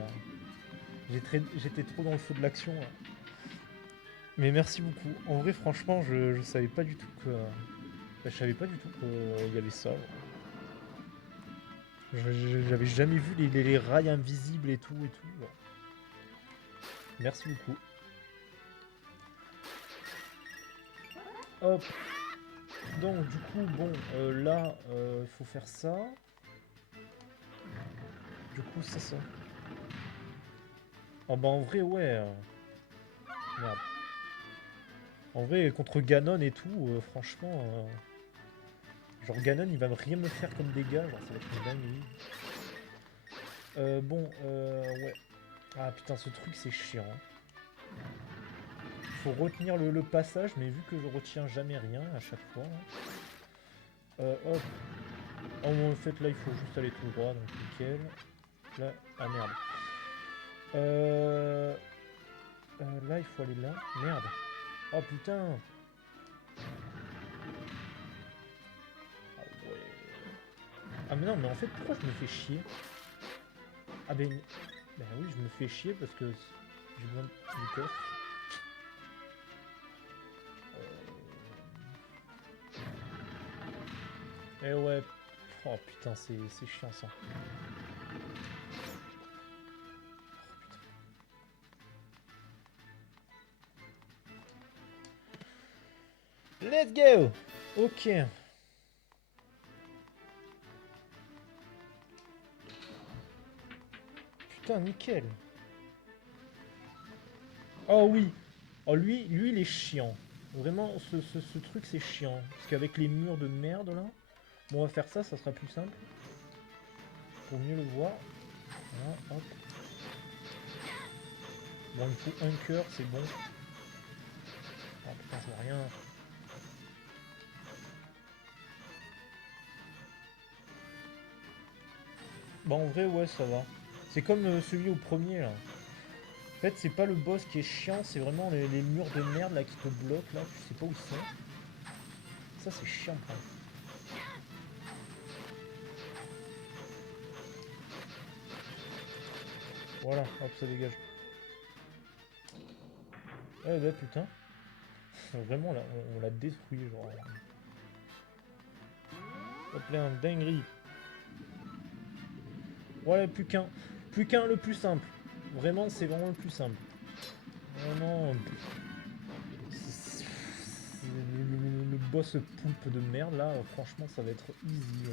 J'étais trop dans le feu de l'action, là. Mais merci beaucoup. En vrai, franchement, je savais pas du tout que... je savais pas du tout qu'il y avait ça. J'avais jamais vu les rails invisibles et tout et tout. Bon. Merci beaucoup. Hop. Donc du coup, bon, là, il faut faire ça. Du coup, c'est ça. Oh bah en vrai, ouais. Merde. En vrai, contre Ganon et tout, franchement... genre Ganon, il va rien me faire comme dégâts. Genre, ça va être une dinguerie. Bon, ouais. Ah putain, ce truc, c'est chiant. Faut retenir le passage, mais vu que je retiens jamais rien à chaque fois... hop. Oh, en fait, là, il faut juste aller tout droit, donc nickel. Là, ah merde. Là, il faut aller là. Merde. Oh putain. Ah ouais. Ah mais non, mais en fait, pourquoi je me fais chier? Ah ben oui, je me fais chier parce que j'ai besoin du coffre. Eh ouais. Oh putain, c'est chiant ça. Let's go. Ok. Putain, nickel. Oh oui. Oh lui, il est chiant. Vraiment, ce truc, c'est chiant. Parce qu'avec les murs de merde, là... Bon, on va faire ça, ça sera plus simple. Pour mieux le voir. Voilà, hop. Bon, il faut un cœur, c'est bon. Oh putain, je vois rien. Bon, en vrai, ouais, ça va. C'est comme celui au premier, là. En fait, c'est pas le boss qui est chiant, c'est vraiment les murs de merde, là, qui te bloquent, là. Tu sais pas où ils sont. Ça, c'est chiant, quand même. Voilà, hop, ça dégage. Eh bah, putain. Vraiment, là, on l'a détruit, genre. Hop là, un dinguerie. Ouais, plus qu'un. Plus qu'un, le plus simple. Vraiment, c'est vraiment le plus simple. Vraiment... Le boss poulpe de merde, là, franchement, ça va être easy.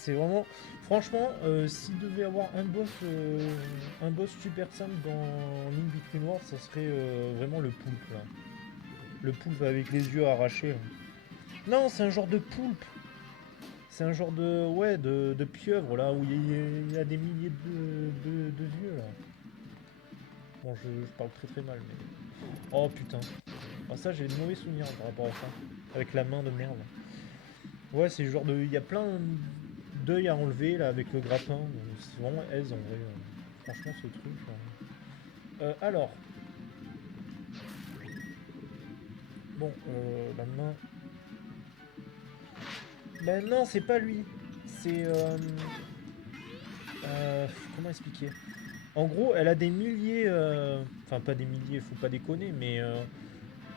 C'est vraiment... Franchement, s'il devait avoir un boss super simple dans Link Between Worlds, ça serait vraiment le poulpe, là. Le poulpe avec les yeux arrachés, là. Non, c'est un genre de poulpe. C'est un genre de... Ouais, de pieuvre, là, où il y a des milliers de yeux, là. Bon, je parle très très mal, mais... Oh, putain. Ah, ça, j'ai de mauvais souvenirs par rapport à ça. Avec la main de merde. Ouais, c'est le genre de... Il y a plein d'œils à enlever, là, avec le grappin. C'est vraiment aise, en vrai. Franchement, ce truc, là. Alors... Bon, maintenant... Ben non, c'est pas lui. C'est... comment expliquer? En gros, elle a des milliers... Enfin, pas des milliers, faut pas déconner, mais...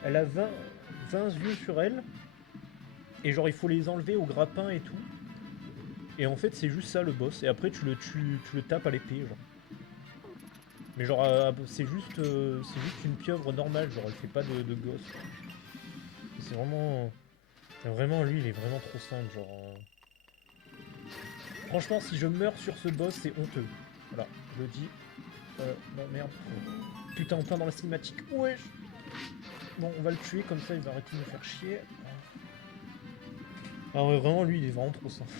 elle a 20 yeux sur elle. Et genre, il faut les enlever au grappin et tout. Et en fait, c'est juste ça, le boss. Et après, tu le tapes à l'épée, genre. Mais genre, c'est juste une pieuvre normale, genre, elle fait pas de gosse. C'est vraiment... Vraiment, lui, il est vraiment trop simple, genre... Franchement, si je meurs sur ce boss, c'est honteux. Voilà, je le dis. Non, merde. Putain, on plein dans la cinématique. Ouais. Bon, on va le tuer, comme ça, il va arrêter de me faire chier. Ah ouais, vraiment, lui, il est vraiment trop simple.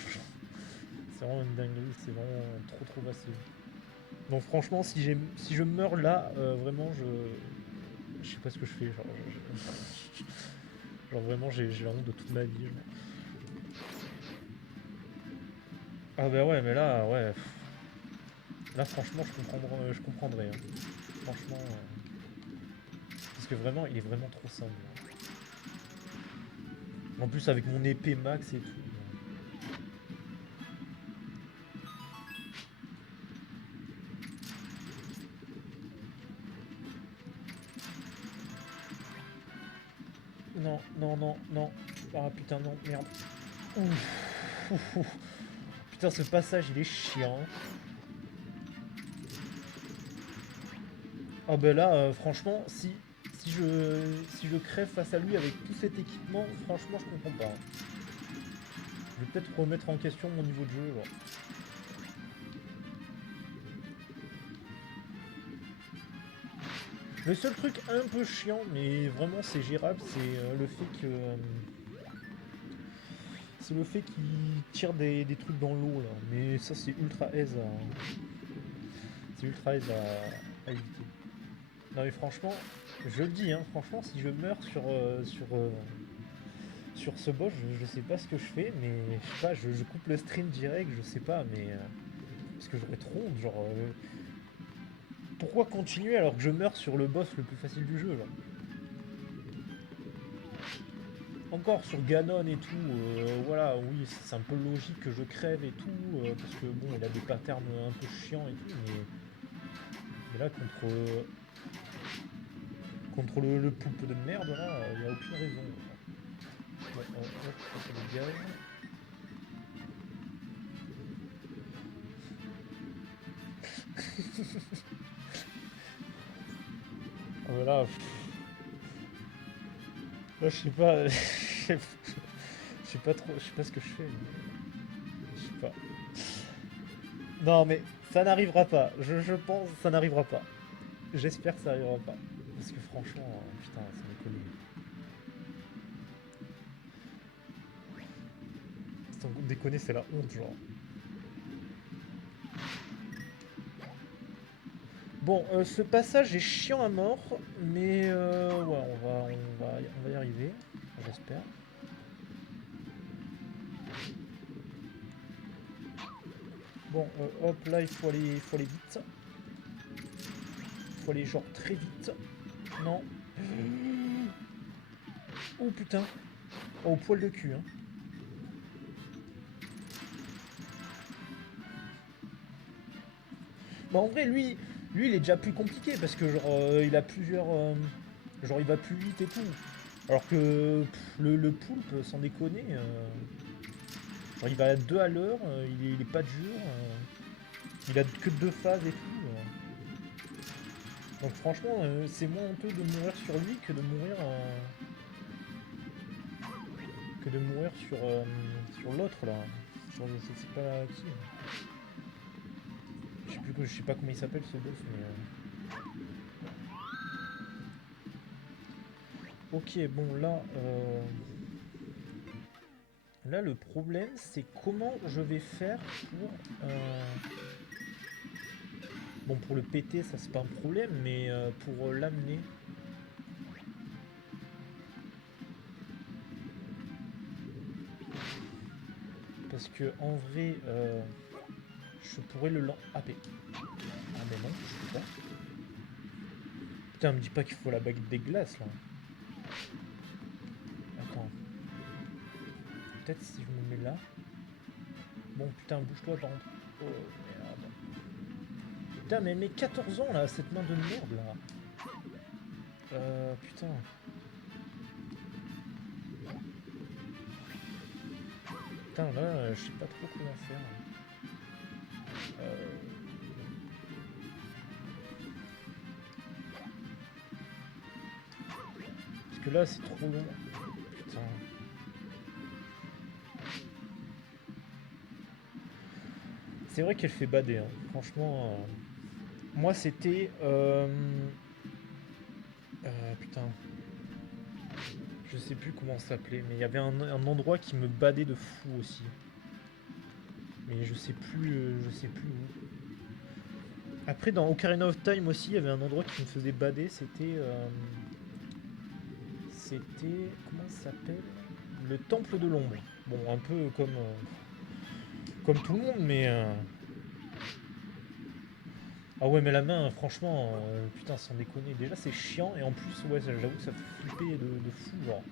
C'est vraiment une dinguerie, c'est vraiment trop facile. Donc franchement, si je meurs là, vraiment, je sais pas ce que je fais. Genre vraiment, j'ai la honte de toute ma vie. Ah bah ouais, mais là, ouais. Là, franchement, je comprendrais. Hein. Franchement, parce que vraiment, il est vraiment trop simple. En plus, avec mon épée max et tout. Non, non, non, non. Ah putain, non, merde. Ouf. Putain, ce passage, il est chiant. Ah bah là, franchement, si je crève face à lui avec tout cet équipement, franchement, je comprends pas. Je vais peut-être remettre en question mon niveau de jeu. Genre. Le seul truc un peu chiant, mais vraiment c'est gérable, c'est le fait que... c'est le fait qu'il tire des trucs dans l'eau là. Mais ça c'est ultra aise à... C'est ultra aise à éviter. Non mais franchement, je le dis, hein, franchement si je meurs sur ce boss, je sais pas ce que je fais, mais je sais pas, je coupe le stream direct, je sais pas, mais... parce que j'aurais trop honte, genre... pourquoi continuer alors que je meurs sur le boss le plus facile du jeu, là? Encore sur Ganon et tout, voilà, oui, c'est un peu logique que je crève et tout, parce que bon, il a des patterns un peu chiants et tout, mais là, contre le poulpe de merde, là, il n'y a aucune raison. Ouais, hop, ça dégage. Voilà. Là, je sais pas. Je sais pas trop. Je sais pas ce que je fais. Je sais pas. Non, mais ça n'arrivera pas. Je pense que ça n'arrivera pas. J'espère que ça n'arrivera pas. Parce que franchement, putain, ça déconne. Sans déconner, c'est la honte, genre. Bon, ce passage est chiant à mort, mais ouais, on va y arriver, j'espère. Bon, hop, là, il faut aller vite. Il faut aller genre très vite. Non. Oh putain. Oh, poil de cul, hein. Bah en vrai, lui, il est déjà plus compliqué parce que genre, il a plusieurs... genre, il va plus vite et tout. Alors que le poulpe, sans déconner, genre, il va à 2 à l'heure, il est pas dur. Il a que 2 phases et tout. Donc franchement, c'est moins honteux de mourir sur lui que de mourir sur l'autre là. C'est pas qui. Je sais pas comment il s'appelle ce boss, mais. Ok, bon là. Là, le problème, c'est comment je vais faire pour. Bon, pour le péter, ça c'est pas un problème, mais pour l'amener. Parce que en vrai, je pourrais le happer. Ah mais non, je peux pas. Putain, me dis pas qu'il faut la baguette des glaces là. Attends. Peut-être si je me mets là. Bon putain, bouge-toi par contre. Oh merde. Putain, mais elle met 14 ans là, cette main de merde là. Putain. Putain, là, je sais pas trop comment faire. Parce que là, c'est trop long. Putain. C'est vrai qu'elle fait bader, hein. Franchement. Moi, c'était. Putain. Je sais plus comment ça s'appelait, mais il y avait un endroit qui me badait de fou aussi. Mais je sais plus où. Après, dans Ocarina of Time aussi, il y avait un endroit qui me faisait bader. C'était. C'était. Comment ça s'appelle? Le Temple de l'Ombre. Bon, un peu comme. Comme tout le monde, mais. Ah ouais, mais la main, franchement, putain, sans déconner. Déjà, c'est chiant, et en plus, ouais, j'avoue que ça fait flipper de fou, genre.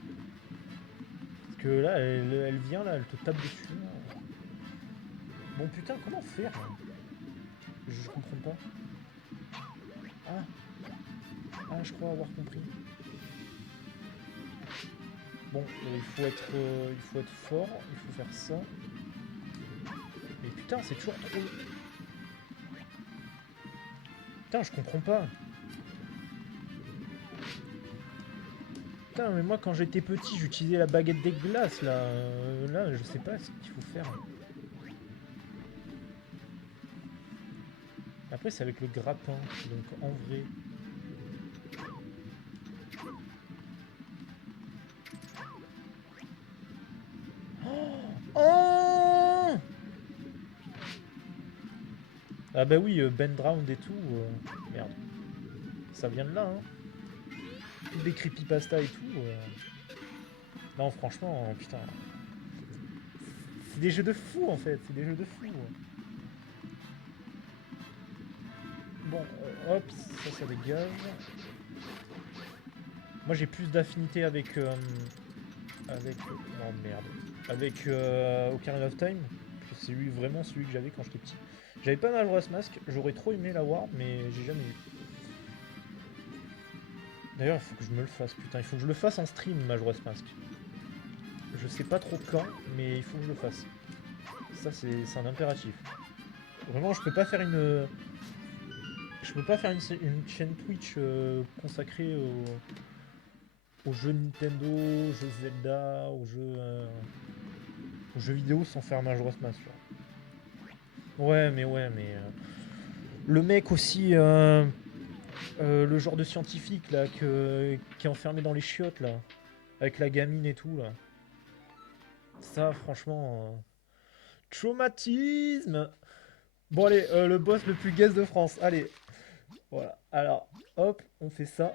Parce que là, elle vient, là, elle te tape dessus. Là. Bon, putain, comment faire là? Je comprends pas. Ah, ah, je crois avoir compris. Bon, il faut être fort, il faut faire ça. Mais putain, c'est toujours trop. Putain, je comprends pas. Putain, mais moi, quand j'étais petit, j'utilisais la baguette des glaces, là. Là, je sais pas ce qu'il faut faire. Après, c'est avec le grappin, donc en vrai. Oh, ah bah oui, bend round et tout. Merde. Ça vient de là, hein. Tous des creepypasta et tout. Non, franchement, putain. C'est des jeux de fou, en fait. C'est des jeux de fou. Bon, hop, ça dégage. Moi, j'ai plus d'affinité avec... avec... Oh, merde. Avec Ocarina of Time. C'est vraiment celui que j'avais quand j'étais petit. J'avais pas Majora's Mask. J'aurais trop aimé l'avoir, mais j'ai jamais eu. D'ailleurs, il faut que je me le fasse, putain. Il faut que je le fasse en stream, Majora's Mask. Je sais pas trop quand, mais il faut que je le fasse. Ça, c'est un impératif. Vraiment, je peux pas faire une... Je peux pas faire une chaîne Twitch consacrée aux jeux Nintendo, aux jeux Zelda, aux jeux vidéo sans faire Majora's Mask. Ouais, mais le mec aussi, le genre de scientifique là, qui est enfermé dans les chiottes là, avec la gamine et tout là. Ça, franchement, traumatisme. Bon allez, le boss le plus gaze de France. Allez, voilà. Alors, hop, on fait ça.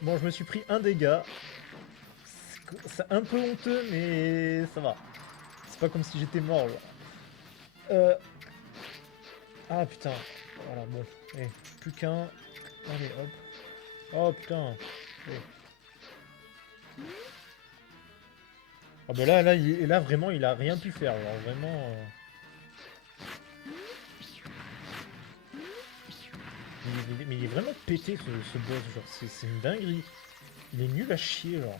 Bon, je me suis pris un dégât. C'est un peu honteux, mais ça va. C'est pas comme si j'étais mort. Là. Ah putain. Voilà, bon. Eh, plus qu'un. Allez, hop. Oh putain. Eh. Ah bah là, vraiment, il a rien pu faire. Alors vraiment. Mais il est vraiment pété ce boss, genre c'est une dinguerie. Il est nul à chier, genre.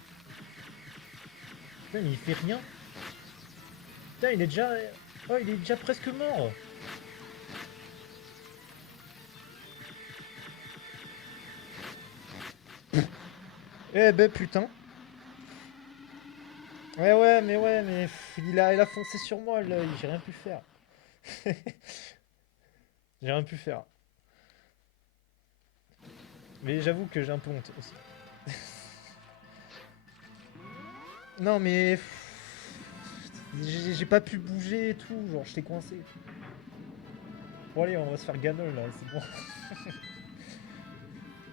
Putain, mais il fait rien. Putain, il est déjà... Oh, il est déjà presque mort. Eh ben putain. Ouais, mais il a foncé sur moi, là, j'ai rien pu faire. J'ai rien pu faire. Mais j'avoue que j'ai un peu honte aussi. Non mais... J'ai pas pu bouger et tout, genre j'étais coincé. Bon allez, on va se faire ganol là, c'est bon.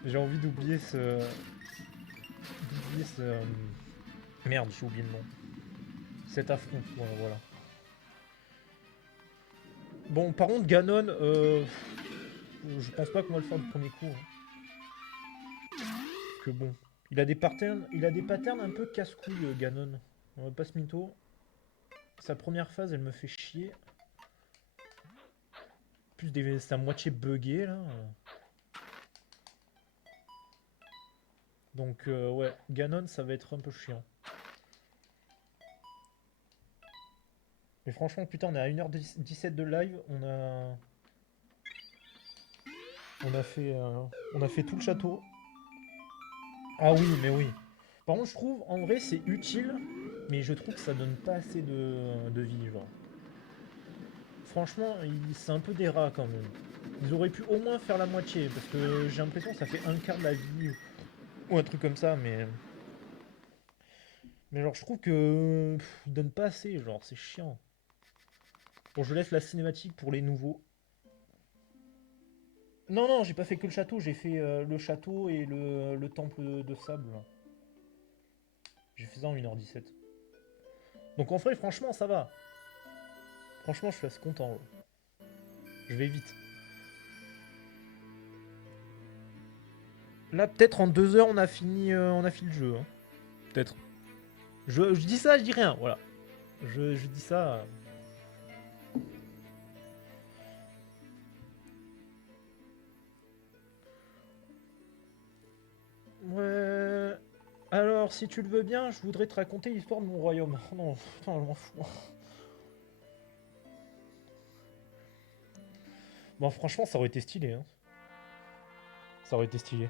J'ai envie d'oublier ce... D'oublier ce... Merde, j'ai oublié le nom. Cet affront, voilà. Bon, par contre, Ganon, je pense pas qu'on va le faire du premier coup. Hein. Que bon. Il a des patterns un peu casse-couilles, Ganon. On va pas se mytho. Sa première phase, elle me fait chier. Plus c'est à moitié buggé, là. Donc, ouais, Ganon, ça va être un peu chiant. Mais franchement, putain, on est à 1h17 de live. On a fait tout le château. Ah oui, mais oui. Par contre, je trouve, en vrai, c'est utile, mais je trouve que ça donne pas assez de vie, genre. Franchement, c'est un peu des rats, quand même. Ils auraient pu au moins faire la moitié, parce que j'ai l'impression que ça fait un quart de la vie, ou un truc comme ça, mais... Mais genre, je trouve que... Ils donnent pas assez, genre, c'est chiant. Bon, je laisse la cinématique pour les nouveaux. Non, non, j'ai pas fait que le château, j'ai fait le château et le temple de sable. J'ai fait ça en 1h17. Donc en vrai, franchement, ça va. Franchement, je suis assez content. Je vais vite. Là, peut-être en 2 heures, on a fini le jeu. Hein. Peut-être. Je dis ça, je dis rien, voilà. Je dis ça. Ouais. Alors, si tu le veux bien, je voudrais te raconter l'histoire de mon royaume. Oh non, putain, je m'en fous. Bon, franchement, ça aurait été stylé. Hein. Ça aurait été stylé.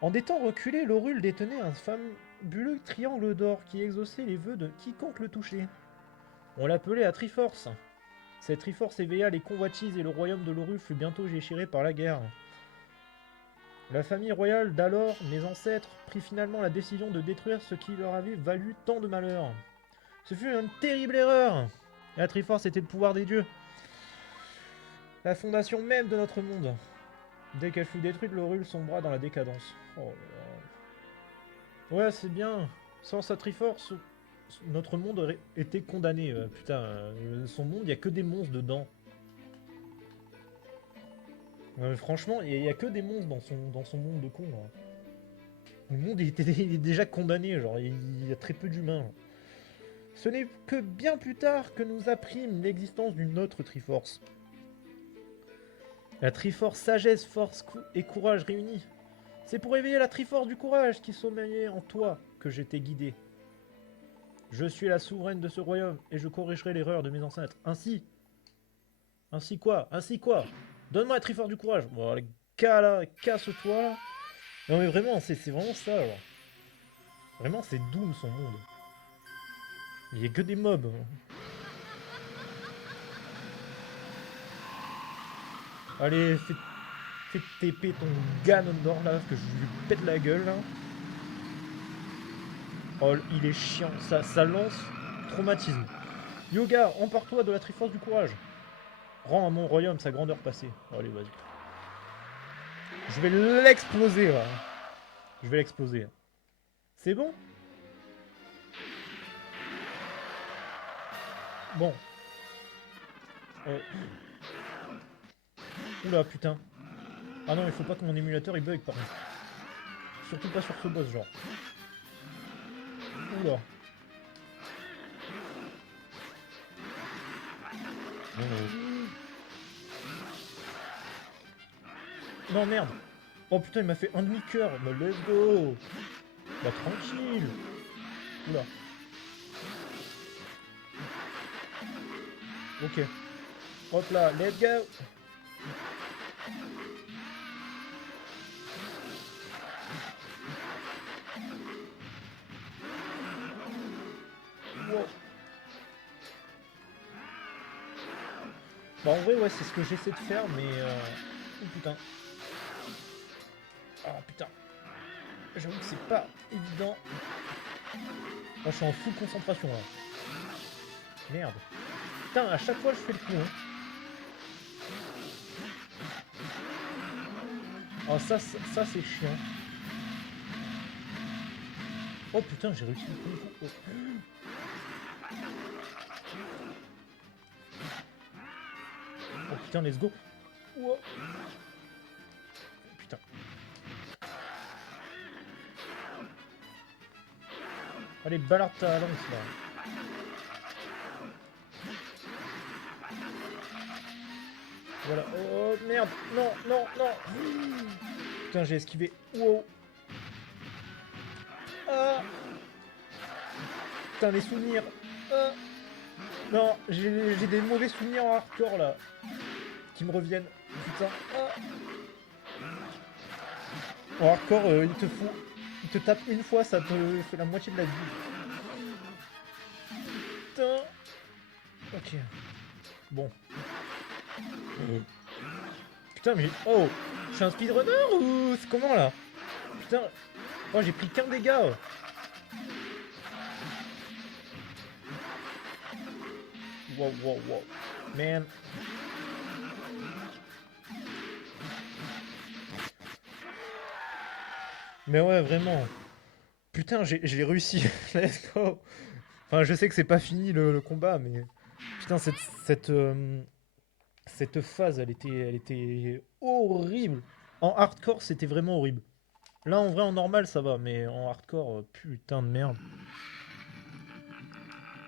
En des temps reculés, Lorul détenait un fabuleux triangle d'or qui exauçait les vœux de quiconque le touchait. On l'appelait la Triforce. Cette Triforce éveilla les convoitises et le royaume de Lorul fut bientôt déchiré par la guerre. La famille royale d'alors, mes ancêtres, prit finalement la décision de détruire ce qui leur avait valu tant de malheur. Ce fut une terrible erreur. La Triforce était le pouvoir des dieux, la fondation même de notre monde. Dès qu'elle fut détruite, Lorul sombra dans la décadence. Oh là là. Ouais, c'est bien. Sans sa Triforce, notre monde aurait été condamné. Putain, son monde, il n'y a que des monstres dedans. Franchement, il n'y a que des monstres dans son monde de con. Là. Le monde il est déjà condamné, genre, il y a très peu d'humains. Ce n'est que bien plus tard que nous apprîmes l'existence d'une autre Triforce. La Triforce sagesse, force et courage réunis. C'est pour éveiller la Triforce du courage qui sommeillait en toi que je t'ai guidé. Je suis la souveraine de ce royaume et je corrigerai l'erreur de mes ancêtres. Ainsi quoi Donne-moi la Triforce du courage. Bon, les gars là, casse-toi là. Non mais vraiment, c'est vraiment ça alors. Vraiment, c'est Doom son monde. Il y a que des mobs. Allez, fais TP ton Ganondorf là, que je lui pète la gueule là. Oh, il est chiant, ça lance traumatisme. Yoga, empare-toi de la Triforce du courage. Rends à mon royaume sa grandeur passée. Allez, vas-y. Je vais l'exploser là. Je vais l'exploser. C'est bon? Bon. Oula, putain. Ah non, il faut pas que mon émulateur il bug par contre. Surtout pas sur ce boss, genre. Oula. Non, merde. Oh putain, il m'a fait un demi-cœur. Bah, let's go. Bah, tranquille. Oula. Ok. Hop là, let's go. Wow. Bah en vrai ouais c'est ce que j'essaie de faire mais oh putain. Ah putain. J'avoue que c'est pas évident. Moi je suis en full concentration là. Merde. Putain à chaque fois je fais le coup hein. Oh ça c'est chiant. Oh putain j'ai réussi le coup. Oh. Oh putain let's go. Wow. Putain. Allez balade ta lance là. Voilà. Oh merde. Non, non, non. Putain j'ai esquivé. Wow. Ah. Putain les souvenirs. Ah. Non, j'ai des mauvais souvenirs en hardcore là. Qui me reviennent. Putain. Ah. En hardcore, il te tape une fois, ça te fait la moitié de la vie. Putain. Ok. Bon. Putain, mais... Oh. Je suis un speedrunner ou... C'est comment, là? Putain. Oh, j'ai pris qu'un dégât. Wow, wow, wow. Man. Mais ouais, vraiment. Putain, j'ai réussi. Let's go. Enfin, je sais que c'est pas fini le combat, mais... Putain, cette phase, elle était horrible. En hardcore, c'était vraiment horrible. Là, en vrai, en normal, ça va, mais en hardcore, putain de merde.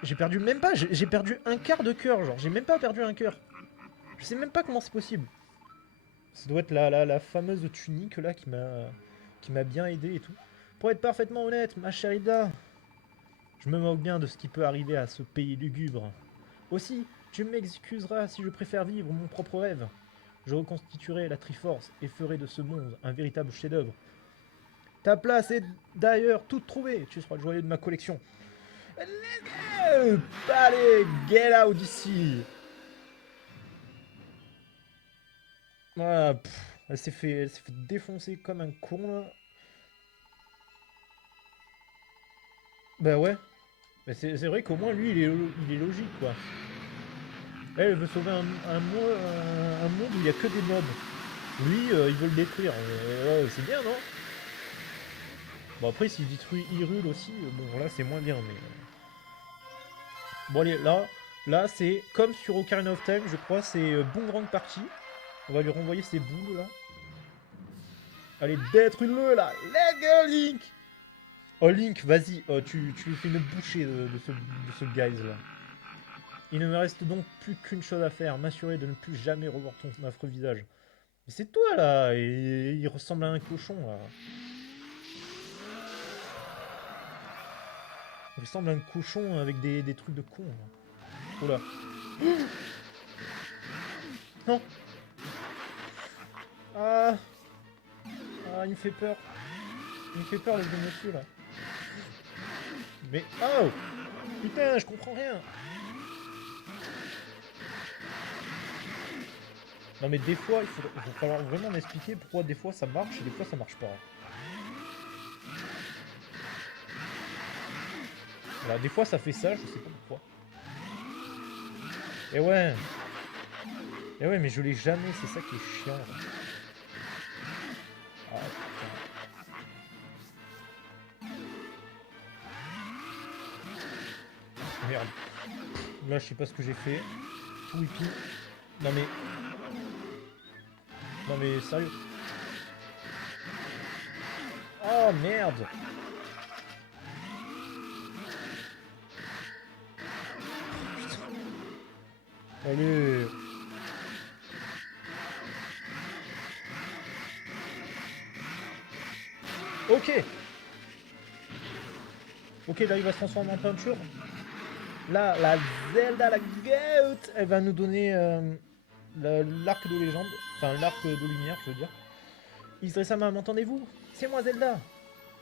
J'ai perdu même pas, j'ai perdu un quart de cœur, genre, j'ai même pas perdu un cœur. Je sais même pas comment c'est possible. Ça doit être la fameuse tunique là qui m'a bien aidé et tout. Pour être parfaitement honnête, ma chère Ida, je me moque bien de ce qui peut arriver à ce pays lugubre. Aussi, tu m'excuseras si je préfère vivre mon propre rêve. Je reconstituerai la Triforce et ferai de ce monde un véritable chef-d'œuvre. Ta place est d'ailleurs toute trouvée, tu seras le joyau de ma collection. Allez, get out d'ici. Voilà, elle s'est fait défoncer comme un con là. Bah ouais, mais c'est vrai qu'au moins lui il est logique quoi. Elle veut sauver un monde où il y a que des mobs. Lui, il veut le détruire. Ouais, c'est bien, non? Bon, après, s'il détruit Hyrule aussi, bon, là, c'est moins bien, mais... Bon, allez, là c'est comme sur Ocarina of Time, je crois, c'est Boomerang Party. On va lui renvoyer ses boules, là. Allez, détruis-le, là. Let's go, Link. Oh, Link, vas-y, tu lui fais une bouchée de ce guys, là. Il ne me reste donc plus qu'une chose à faire, m'assurer de ne plus jamais revoir ton affreux visage. Mais c'est toi, là, et il ressemble à un cochon, là. Il ressemble à un cochon avec des trucs de con. Là. Oh là. Non. Ah. Ah, il me fait peur. Il me fait peur, le vieux monsieur, là. Mais... Oh. Putain, je comprends rien. Non, mais des fois, il va falloir vraiment m'expliquer pourquoi des fois ça marche et des fois ça marche pas. Voilà, des fois ça fait ça, je sais pas pourquoi. Et ouais. Et ouais, mais je l'ai jamais, c'est ça qui est chiant. Là. Ah, putain. Merde. Là, je sais pas ce que j'ai fait. Tout hippie. Non mais... Non mais sérieux. Oh merde. Putain. Allez. Ok. Ok, là il va se transformer en peinture. Là, la Zelda, la Goat, elle va nous donner l'arc de légende. Enfin, l'arc de lumière, je veux dire. Isdresama, m'entendez-vous? C'est moi Zelda.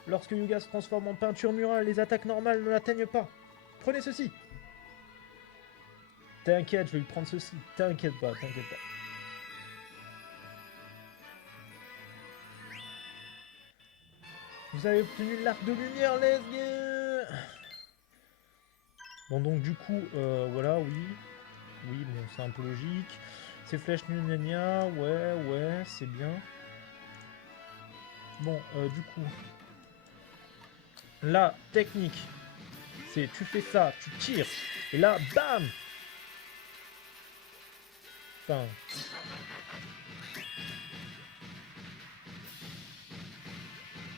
Lorsque Yuga se transforme en peinture murale, les attaques normales ne l'atteignent pas. Prenez ceci. T'inquiète, je vais lui prendre ceci. T'inquiète pas, t'inquiète pas. Vous avez obtenu l'arc de lumière, let's go. Bon, donc du coup, voilà, oui. Oui, bon, c'est un peu logique. Ces flèches gna, ouais, c'est bien. Bon, du coup, la technique, c'est tu fais ça, tu tires, et là, bam. Enfin...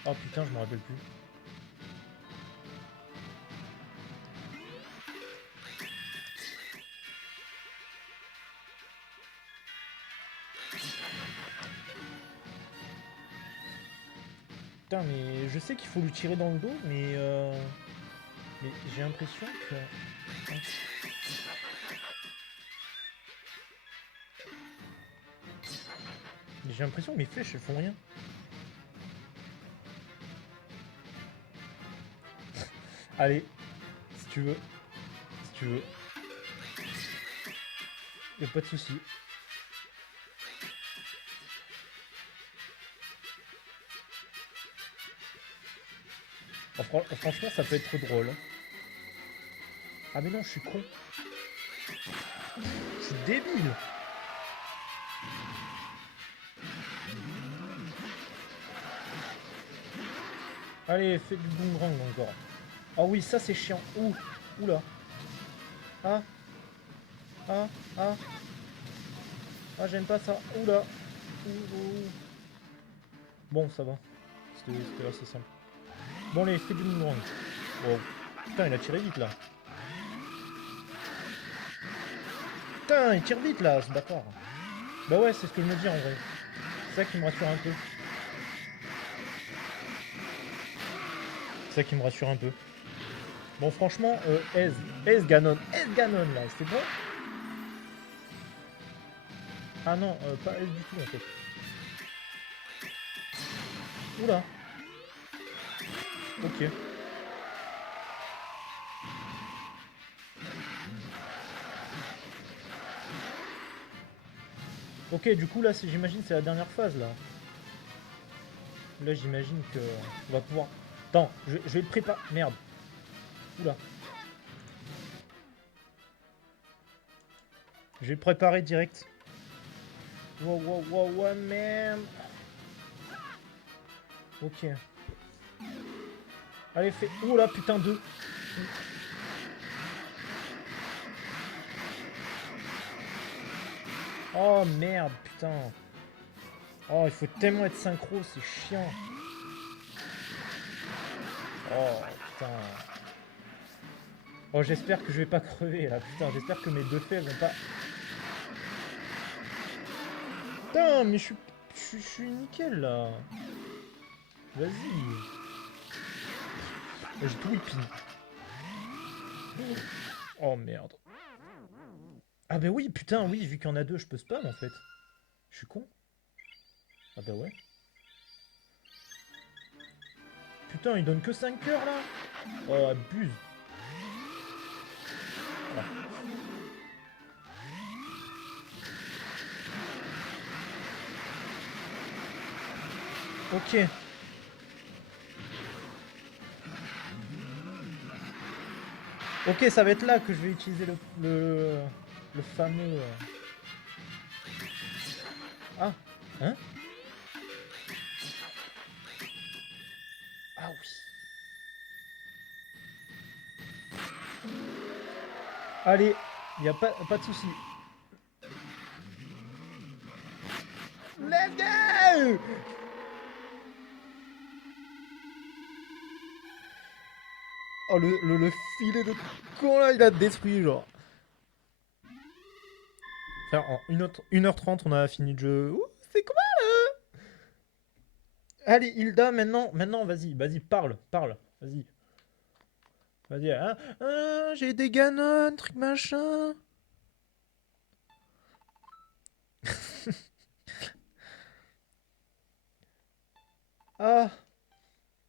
Oh putain, je me rappelle plus. Putain, mais je sais qu'il faut lui tirer dans le dos, mais j'ai l'impression que... J'ai l'impression que mes flèches, elles font rien. Allez, si tu veux. Si tu veux. Y'a pas de souci. Franchement, ça peut être drôle. Ah mais non, je suis con. Je suis débile. Allez, fais du boomerang encore. Ah oui, ça c'est chiant. Ouh, oula. Ah, ah, ah. Ah, j'aime pas ça. Oula. Ouh, ouh. Bon, ça va. C'était assez simple. Bon, allez, fais du boomerang. Oh. Putain, il a tiré vite là. Putain, il tire vite là, ce bâtard. Bah ouais, c'est ce que je me dis en vrai. C'est ça qui me rassure un peu. C'est ça qui me rassure un peu. Bon, franchement, Ganon là, c'est bon. Ah non, pas S du tout en fait. Oula. Ok. Ok, du coup là, j'imagine c'est la dernière phase là. Là, j'imagine que on va pouvoir... Attends, je vais le préparer. Merde. Oula. Je vais le préparer direct. Wow, man. Ok. Allez, fais... Oula, putain, 2. Oh, merde, putain. Oh, il faut tellement être synchro, c'est chiant. Oh, putain. Oh, j'espère que je vais pas crever, là. Putain, j'espère que mes deux faits vont pas... Putain, mais je suis nickel, là. Vas-y. J'ai tout whipping. Oh, merde. Ah bah oui, putain, oui, vu qu'il y en a deux, je peux spam, en fait. Je suis con. Ah bah ouais. Putain, il donne que 5 cœurs, là. Oh, abuse. Voilà. Ok. Ok, ça va être là que je vais utiliser le fameux... Ah. Hein? Ah oui. Allez, y a pas de souci. Let's go! Oh, le filet de con là, il a détruit, genre. Enfin, en 1h30, on a fini le jeu. Ouh, c'est quoi là? Allez, Hilda, maintenant, vas-y, parle, vas-y. Vas-y, j'ai des Ganon, truc machin. Ah,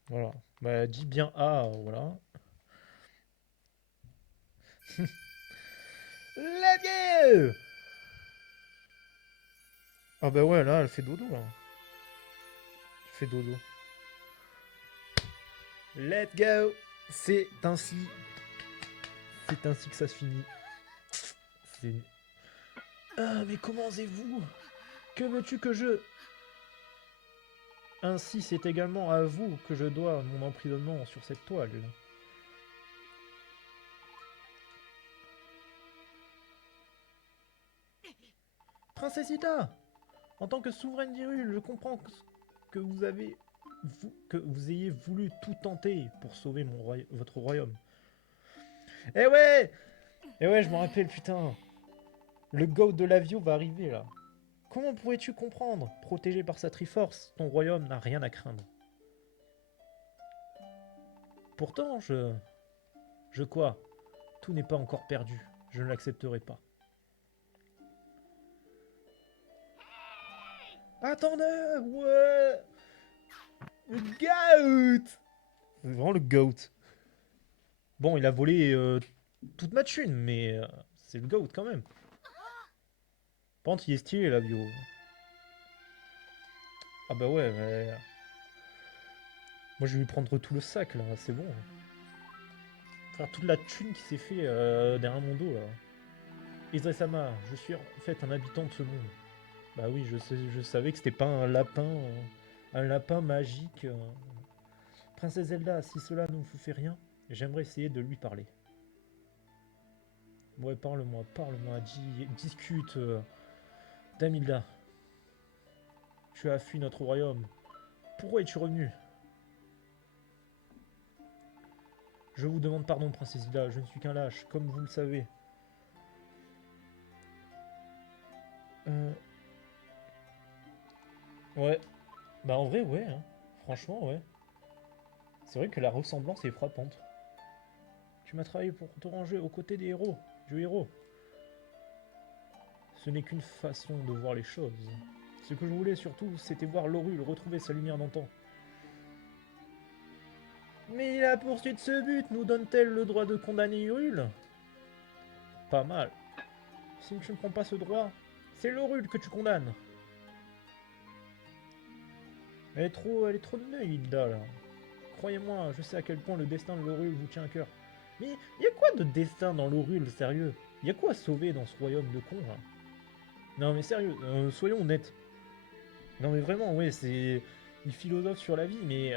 voilà. Bah, dis bien voilà. Let's go! Ah bah ouais, là, elle fait dodo, là. Elle fait dodo. Let's go! C'est ainsi. C'est ainsi que ça se finit. C'est... Ah, mais comment osez-vous? Que veux-tu que je... Ainsi, c'est également à vous que je dois mon emprisonnement sur cette toile. Princesse Ita, en tant que souveraine d'Hyrule, je comprends que que vous ayez voulu tout tenter pour sauver votre royaume. Eh ouais! Eh ouais, je me rappelle, putain. Le GOAT de l'Avio va arriver, là. Comment pourrais-tu comprendre? Protégé par sa Triforce, ton royaume n'a rien à craindre. Pourtant, Je quoi? Tout n'est pas encore perdu. Je ne l'accepterai pas. Attendez! Ouais! Le GOAT! C'est vraiment le GOAT. Bon, il a volé toute ma thune, mais c'est le GOAT quand même. Par contre, il est stylé, la bio. Ah bah ouais, mais... Moi, je vais lui prendre tout le sac, là. C'est bon. Faire toute la thune qui s'est fait derrière mon dos, là. Izray-sama, je suis en fait un habitant de ce monde. Bah oui, je savais que c'était pas un lapin magique. Princesse Zelda, si cela ne vous fait rien, j'aimerais essayer de lui parler. Ouais, parle-moi, discute. Damilda, tu as fui notre royaume. Pourquoi es-tu revenu? Je vous demande pardon, Princesse Zelda, je ne suis qu'un lâche, comme vous le savez. Euh, ouais, bah en vrai, ouais, hein. Franchement, ouais. C'est vrai que la ressemblance est frappante. Tu m'as travaillé pour te ranger aux côtés des héros, du héros. Ce n'est qu'une façon de voir les choses. Ce que je voulais surtout, c'était voir Lorule retrouver sa lumière d'antan. Mais la poursuite de ce but nous donne-t-elle le droit de condamner Hyrule? Pas mal. Si tu ne prends pas ce droit, c'est Lorule que tu condamnes. Elle est trop nulle, Hilda, là. Croyez-moi, je sais à quel point le destin de Lorule vous tient à cœur. Mais y a quoi de destin dans Lorule, sérieux? Y a quoi à sauver dans ce royaume de cons, là? Non mais sérieux, soyons honnêtes. Non mais vraiment, ouais, c'est... Il philosophe sur la vie, mais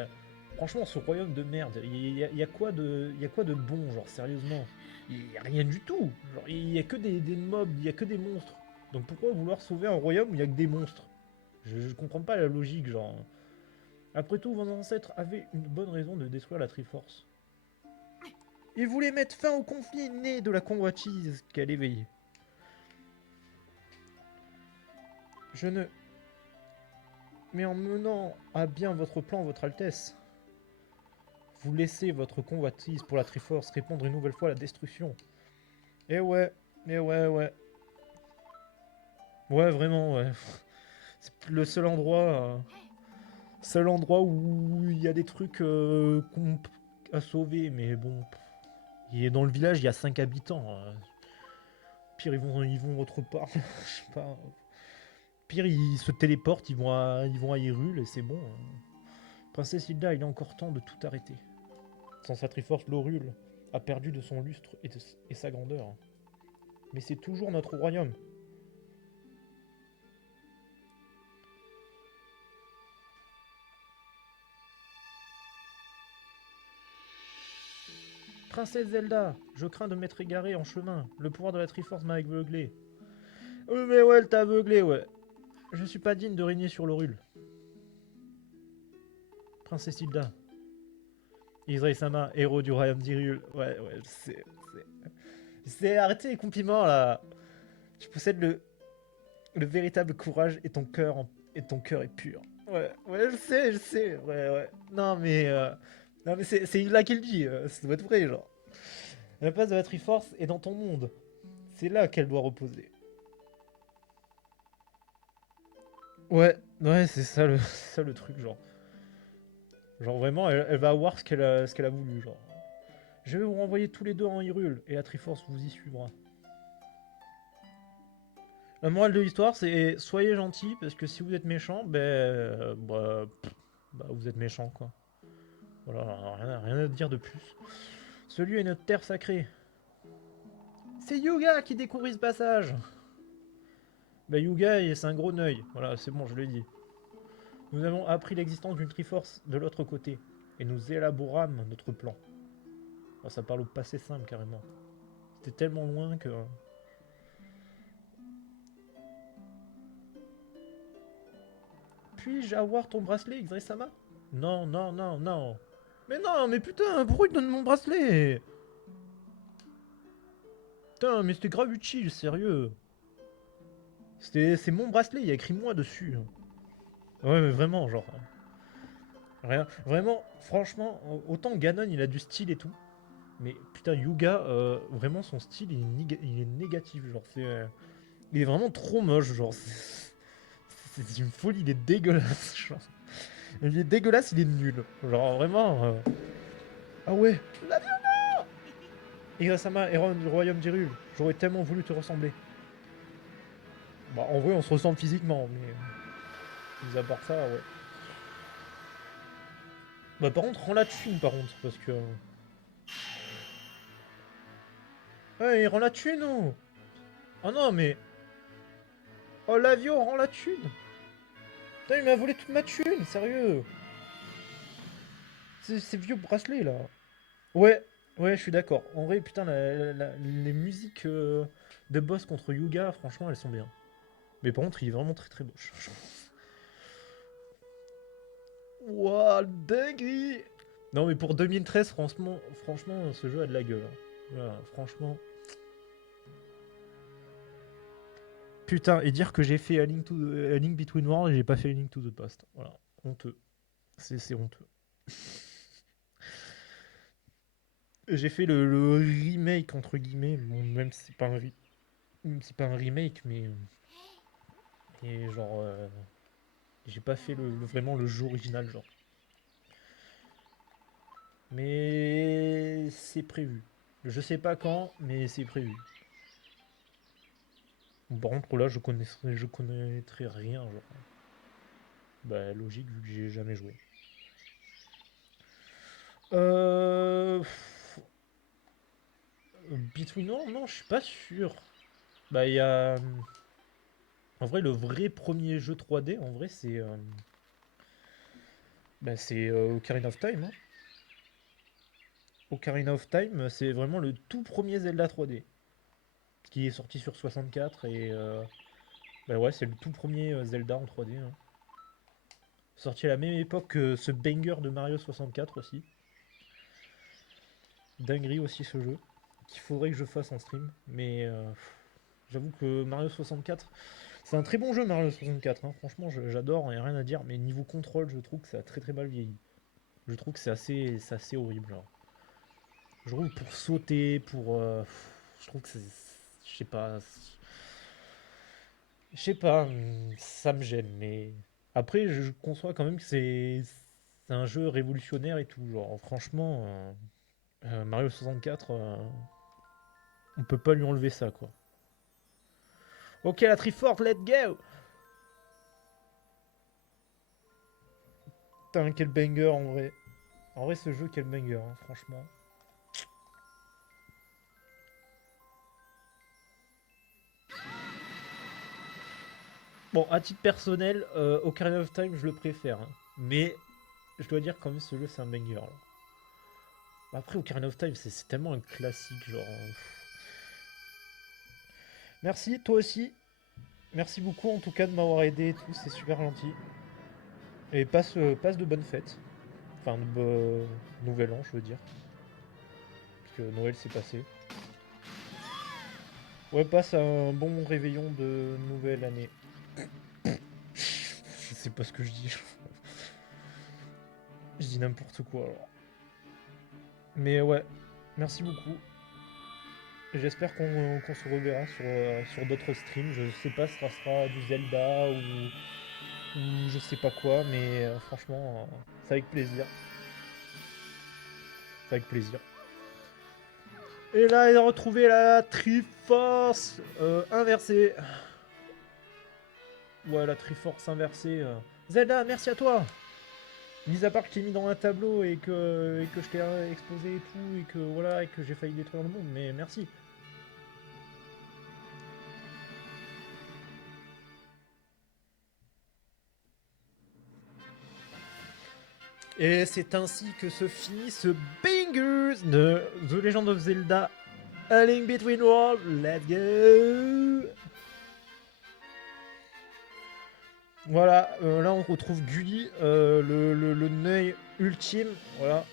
franchement, ce royaume de merde, y a quoi de bon, genre, sérieusement? Il y a rien du tout. Genre, il y a que des mobs, il y a que des monstres. Donc pourquoi vouloir sauver un royaume où il y a que des monstres? Je comprends pas la logique, genre... Après tout, vos ancêtres avaient une bonne raison de détruire la Triforce. Ils voulaient mettre fin au conflit né de la convoitise qu'elle éveillait. Je ne... Mais en menant à bien votre plan, votre Altesse, vous laissez votre convoitise pour la Triforce répandre une nouvelle fois à la destruction. Eh ouais, eh ouais, ouais. Ouais, vraiment, ouais. C'est le seul endroit où il y a des trucs à sauver, mais bon. Dans le village, il y a 5 habitants. Pire, ils vont autre part. Je sais pas. Pire, ils se téléportent, ils vont à Hyrule et c'est bon. Princesse Hilda, il est encore temps de tout arrêter. Sans sa Triforce, Lorule a perdu de son lustre et sa grandeur. Mais c'est toujours notre royaume. Princesse Zelda, je crains de m'être égaré en chemin. Le pouvoir de la Triforce m'a aveuglé. Mais ouais, elle t'a aveuglé, ouais. Je suis pas digne de régner sur Lorule. Princesse Hilda. Izray-sama, héros du royaume d'Hyrule. Ouais, arrêtez les compliments, là. Tu possèdes le véritable courage et ton cœur est pur. Ouais, je sais, ouais. Non, mais c'est là qu'il dit, ça doit être vrai, genre. La place de la Triforce est dans ton monde. C'est là qu'elle doit reposer. Ouais, c'est ça c'est ça le truc, genre. Genre vraiment, elle va avoir ce qu'elle a voulu, genre. Je vais vous renvoyer tous les deux en Hyrule, et la Triforce vous y suivra. La morale de l'histoire, c'est soyez gentils, parce que si vous êtes méchant, bah, vous êtes méchant, quoi. Voilà, rien à dire de plus. Ce lieu est notre terre sacrée. C'est Yuga qui découvrit ce passage. Bah Yuga, c'est un gros œil. Voilà, c'est bon, je l'ai dit. Nous avons appris l'existence d'une Triforce de l'autre côté, et nous élaborâmes notre plan. Oh, ça parle au passé simple, carrément. C'était tellement loin que... Puis-je avoir ton bracelet, Xaï-sama? Non. Mais non, mais putain, pourquoi il donne mon bracelet? Putain, mais c'était grave utile, sérieux. C'est mon bracelet, il y a écrit moi dessus. Ouais, mais vraiment, genre... Rien. Vraiment, franchement, autant Ganon, il a du style et tout. Mais putain, Yuga, vraiment, son style, il est négatif. Genre, il est vraiment trop moche. Genre, c'est une folie, il est dégueulasse. Genre. Il est dégueulasse, il est nul. Genre, vraiment... Ah ouais. Igrasama, Héron du royaume d'Hyrule, j'aurais tellement voulu te ressembler. Bah, en vrai, on se ressemble physiquement, mais. Mis à part ça, ouais. Bah, par contre, rends la thune, par contre, parce que. Ouais, rend la thune, oh. Oh non, mais. Oh, Lavio, rend la thune. Putain, il m'a volé toute ma thune, sérieux. Ces vieux bracelets, là. Ouais, ouais, je suis d'accord. En vrai, putain, les musiques de boss contre Yuga, franchement, elles sont bien. Mais par contre, il est vraiment très très moche. Wouah, dinguerie! Non, mais pour 2013, franchement, ce jeu a de la gueule, hein. Voilà, franchement. Putain, et dire que j'ai fait A Link Between Worlds et j'ai pas fait A Link to the Past. Voilà, honteux. C'est honteux. J'ai fait le remake, entre guillemets, bon, même si c'est pas pas un remake, mais genre, j'ai pas fait vraiment le jeu original, genre. Mais c'est prévu. Je sais pas quand, mais c'est prévu. Par contre, là, je connaîtrais rien, genre. Bah, logique, vu que j'ai jamais joué. Euh... Between, non, je suis pas sûr. Bah, il y a... En vrai, le vrai premier jeu 3D, en vrai, c'est Ocarina of Time, hein. Ocarina of Time, c'est vraiment le tout premier Zelda 3D. Qui est sorti sur 64 et... Bah ouais, c'est le tout premier Zelda en 3D, hein. Sorti à la même époque que ce banger de Mario 64 aussi. Dinguerie aussi ce jeu. Qu'il faudrait que je fasse en stream. Mais j'avoue que Mario 64, c'est un très bon jeu Mario 64, hein. Franchement, j'adore, il n'y a rien à dire. Mais niveau contrôle, je trouve que ça a très très mal vieilli. Je trouve que c'est assez horrible, genre. Je trouve pour sauter, je trouve que c'est... Je sais pas... Je sais pas, ça me gêne, mais... Après, je conçois quand même que c'est un jeu révolutionnaire et tout. Genre, franchement, Mario 64, on peut pas lui enlever ça, quoi. Ok, la Triforce, let's go! Putain, quel banger en vrai. En vrai, ce jeu, quel banger, hein, franchement. Bon, à titre personnel, Ocarina of Time, je le préfère, hein. Mais je dois dire quand même, ce jeu, c'est un banger, là. Après, Ocarina of Time, c'est tellement un classique, genre. Merci, toi aussi. Merci beaucoup, en tout cas, de m'avoir aidé et tout. C'est super gentil. Et passe de bonnes fêtes. Enfin, nouvel an, je veux dire. Parce que Noël s'est passé. Ouais, passe un bon réveillon de nouvelle année. C'est pas ce que je dis. Je dis n'importe quoi alors. Mais ouais, merci beaucoup. J'espère qu'on se reverra sur d'autres streams. Je sais pas si ça sera du Zelda ou je sais pas quoi, mais franchement, c'est avec plaisir. C'est avec plaisir. Et là, il a retrouvé la Triforce inversée. Ouais, la Triforce inversée. Zelda, merci à toi. Mis à part que je t'ai mis dans un tableau et que je t'ai exposé et tout, et que voilà, et que j'ai failli détruire le monde, mais merci. Et c'est ainsi que se finit ce bangers de The Legend of Zelda A Link Between Worlds. Let's go. Voilà, là on retrouve Gully, le Neuil ultime, voilà.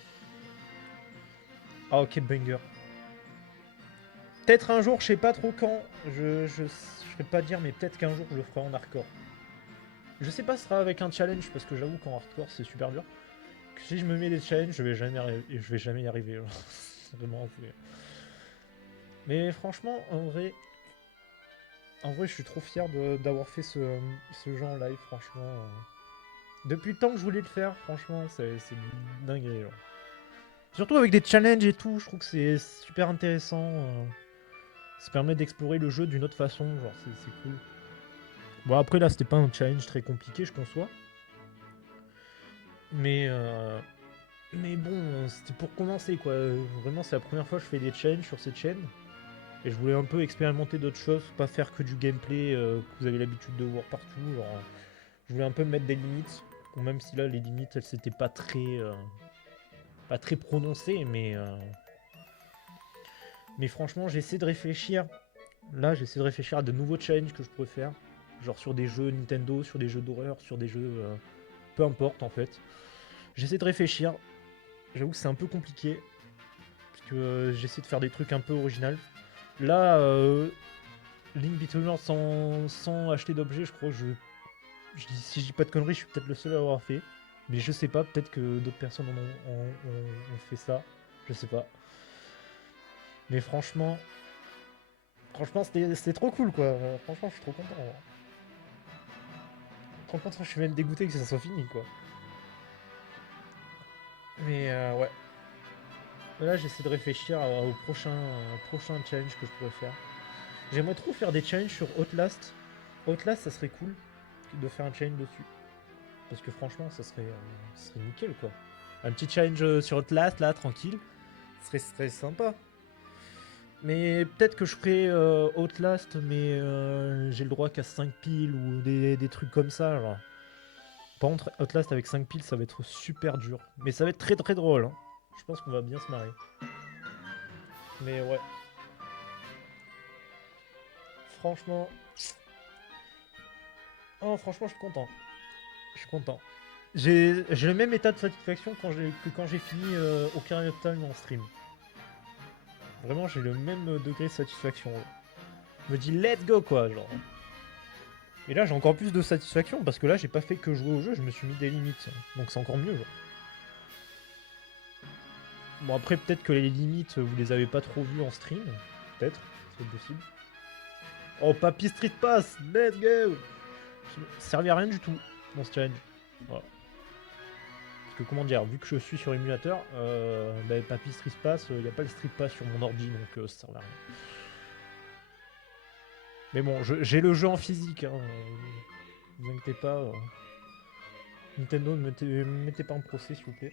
Ah ok, banger. Peut-être un jour, je sais pas trop quand, je saurais pas dire, mais peut-être qu'un jour je le ferai en hardcore. Je sais pas si ce sera avec un challenge, parce que j'avoue qu'en hardcore c'est super dur. Que si je me mets des challenges, je vais jamais y arriver. Vraiment avoué. Mais franchement, en vrai, je suis trop fier d'avoir fait ce jeu en live, franchement. Depuis le temps que je voulais le faire, franchement, c'est dingue. Surtout avec des challenges et tout, je trouve que c'est super intéressant. Ça permet d'explorer le jeu d'une autre façon, genre c'est cool. Bon après là c'était pas un challenge très compliqué, je conçois. Mais bon, c'était pour commencer quoi. Vraiment c'est la première fois que je fais des challenges sur cette chaîne. Et je voulais un peu expérimenter d'autres choses, pas faire que du gameplay que vous avez l'habitude de voir partout. Genre, je voulais un peu mettre des limites. Bon, même si là les limites elles s'étaient pas très prononcées, mais franchement j'essaie de réfléchir. Là j'essaie de réfléchir à de nouveaux challenges que je pourrais faire. Genre sur des jeux Nintendo, sur des jeux d'horreur, sur des jeux... peu importe en fait. J'essaie de réfléchir. J'avoue que c'est un peu compliqué. Parce que j'essaie de faire des trucs un peu originaux. Là, Link Between Worlds sans acheter d'objets, je crois que si je dis pas de conneries, je suis peut-être le seul à l'avoir fait. Mais je sais pas, peut-être que d'autres personnes ont fait ça. Je sais pas. Mais franchement c'était trop cool quoi. Franchement, je suis trop content. Trop content, je suis même dégoûté que ça soit fini quoi. Mais ouais. Là, j'essaie de réfléchir au prochain challenge que je pourrais faire. J'aimerais trop faire des challenges sur Outlast. Outlast, ça serait cool de faire un challenge dessus. Parce que franchement, ça serait nickel quoi. Un petit challenge sur Outlast, là, tranquille. Ce serait sympa. Mais peut-être que je ferai Outlast, mais j'ai le droit qu'à 5 piles ou des trucs comme ça. Genre. Par contre, Outlast avec 5 piles, ça va être super dur. Mais ça va être très très drôle. Hein. Je pense qu'on va bien se marrer. Mais ouais. Franchement. Oh, franchement, je suis content. Je suis content. J'ai le même état de satisfaction que quand j'ai fini Ocarina of Time en stream. Vraiment, j'ai le même degré de satisfaction. Là. Je me dis let's go quoi, genre. Et là, j'ai encore plus de satisfaction parce que là, j'ai pas fait que jouer au jeu, je me suis mis des limites. Donc c'est encore mieux, genre. Bon, après, peut-être que les limites, vous les avez pas trop vues en stream. Peut-être, c'est possible. Oh, Papy Street Pass, let's go! Ça servait à rien du tout dans ce challenge. Voilà. Parce que comment dire, vu que je suis sur émulateur, Papy Street Pass, il n'y a pas le Street Pass sur mon ordi, donc ça servait à rien. Mais bon, j'ai le jeu en physique, hein, vous inquiétez pas. Nintendo, ne mettez pas en procès, s'il vous plaît.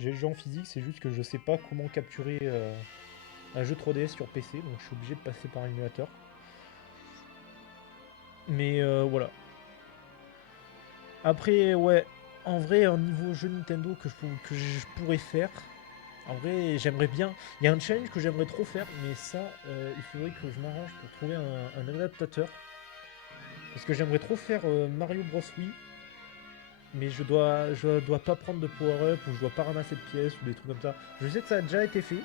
J'ai le jeu en physique, c'est juste que je sais pas comment capturer un jeu 3DS sur PC, donc je suis obligé de passer par émulateur. Mais voilà. Après, ouais, en vrai, un niveau jeu Nintendo que je pourrais faire, en vrai, j'aimerais bien. Il y a un challenge que j'aimerais trop faire, mais ça, il faudrait que je m'arrange pour trouver un adaptateur. Parce que j'aimerais trop faire Mario Bros. Wii, mais je dois pas prendre de power-up ou je dois pas ramasser de pièces ou des trucs comme ça. Je sais que ça a déjà été fait,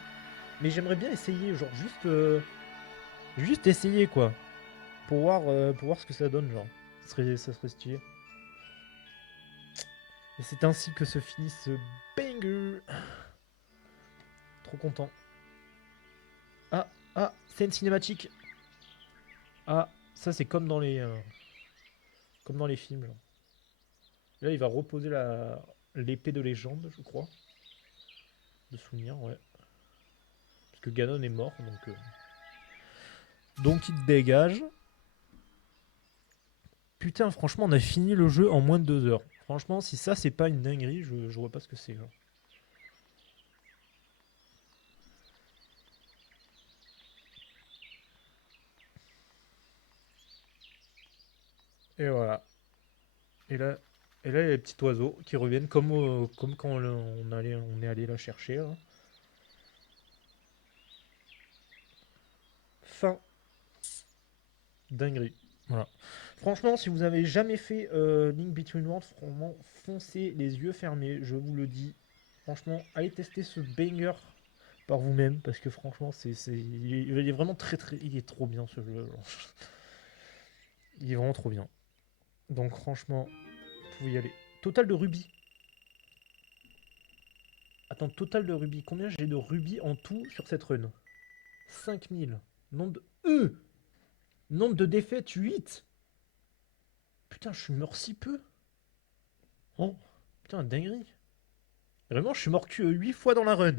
mais j'aimerais bien essayer, genre juste essayer quoi, pour voir ce que ça donne, genre. Ça serait stylé. Et c'est ainsi que se finit ce banger. Trop content. Ah, ah, c'est une cinématique. Ah, ça c'est comme dans les films. Genre. Là, il va reposer l'épée de légende, je crois. De souvenir, ouais. Parce que Ganon est mort, donc il dégage. Putain, franchement, on a fini le jeu en moins de 2 heures. Franchement, si ça c'est pas une dinguerie, je vois pas ce que c'est. Genre. Et voilà. Et là, et là, il y a les petits oiseaux qui reviennent comme quand on est allé la chercher. Là. Fin. Dinguerie. Voilà. Franchement, si vous avez jamais fait Link Between Worlds, franchement, foncez les yeux fermés, je vous le dis. Franchement, allez tester ce banger par vous-même, parce que franchement, il est vraiment il est trop bien ce jeu. Genre. Il est vraiment trop bien. Donc franchement, vous pouvez y aller. Total de rubis. Attends, total de rubis. Combien j'ai de rubis en tout sur cette run? 5000. Nombre de... Nombre de défaites, 8. Putain, je suis mort si peu. Oh, putain, dinguerie. Vraiment, je suis mort que 8 fois dans la run.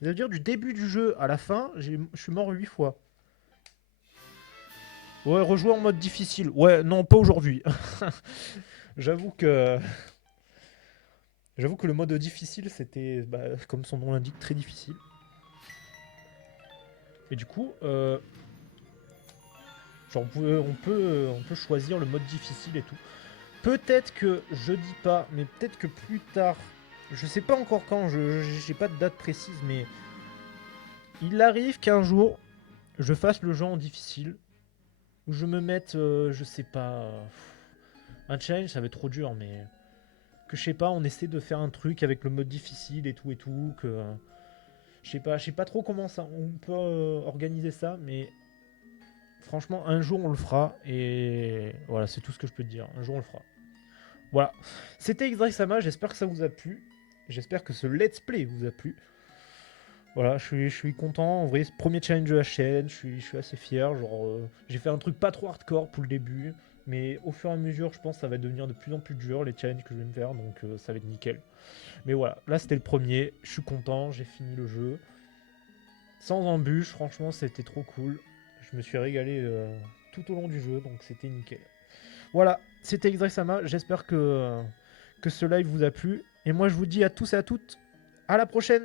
Ça veut dire du début du jeu à la fin, je suis mort 8 fois. Ouais, rejouer en mode difficile. Ouais, non, pas aujourd'hui. J'avoue que... J'avoue que le mode difficile, c'était, bah, comme son nom l'indique, très difficile. Et du coup, genre, on peut choisir le mode difficile et tout. Peut-être que, je dis pas, mais peut-être que plus tard, je sais pas encore quand, j'ai pas de date précise, mais il arrive qu'un jour, je fasse le jeu en difficile, où je me mette, je sais pas, un challenge, ça va être trop dur, mais que je sais pas, on essaie de faire un truc avec le mode difficile et tout, que je sais pas trop comment ça, on peut organiser ça, mais franchement, un jour on le fera et voilà, c'est tout ce que je peux te dire. Un jour on le fera. Voilà, c'était X-Sama, j'espère que ça vous a plu. J'espère que ce let's play vous a plu. Voilà, je suis content. En vrai, ce premier challenge de la chaîne, je suis assez fier. Genre, j'ai fait un truc pas trop hardcore pour le début, mais au fur et à mesure, je pense que ça va devenir de plus en plus dur les challenges que je vais me faire, donc ça va être nickel. Mais voilà, là c'était le premier. Je suis content, j'ai fini le jeu. Sans embûche, franchement, c'était trop cool. Je me suis régalé tout au long du jeu, donc c'était nickel. Voilà, c'était X-Sama. J'espère que ce live vous a plu. Et moi, je vous dis à tous et à toutes, à la prochaine!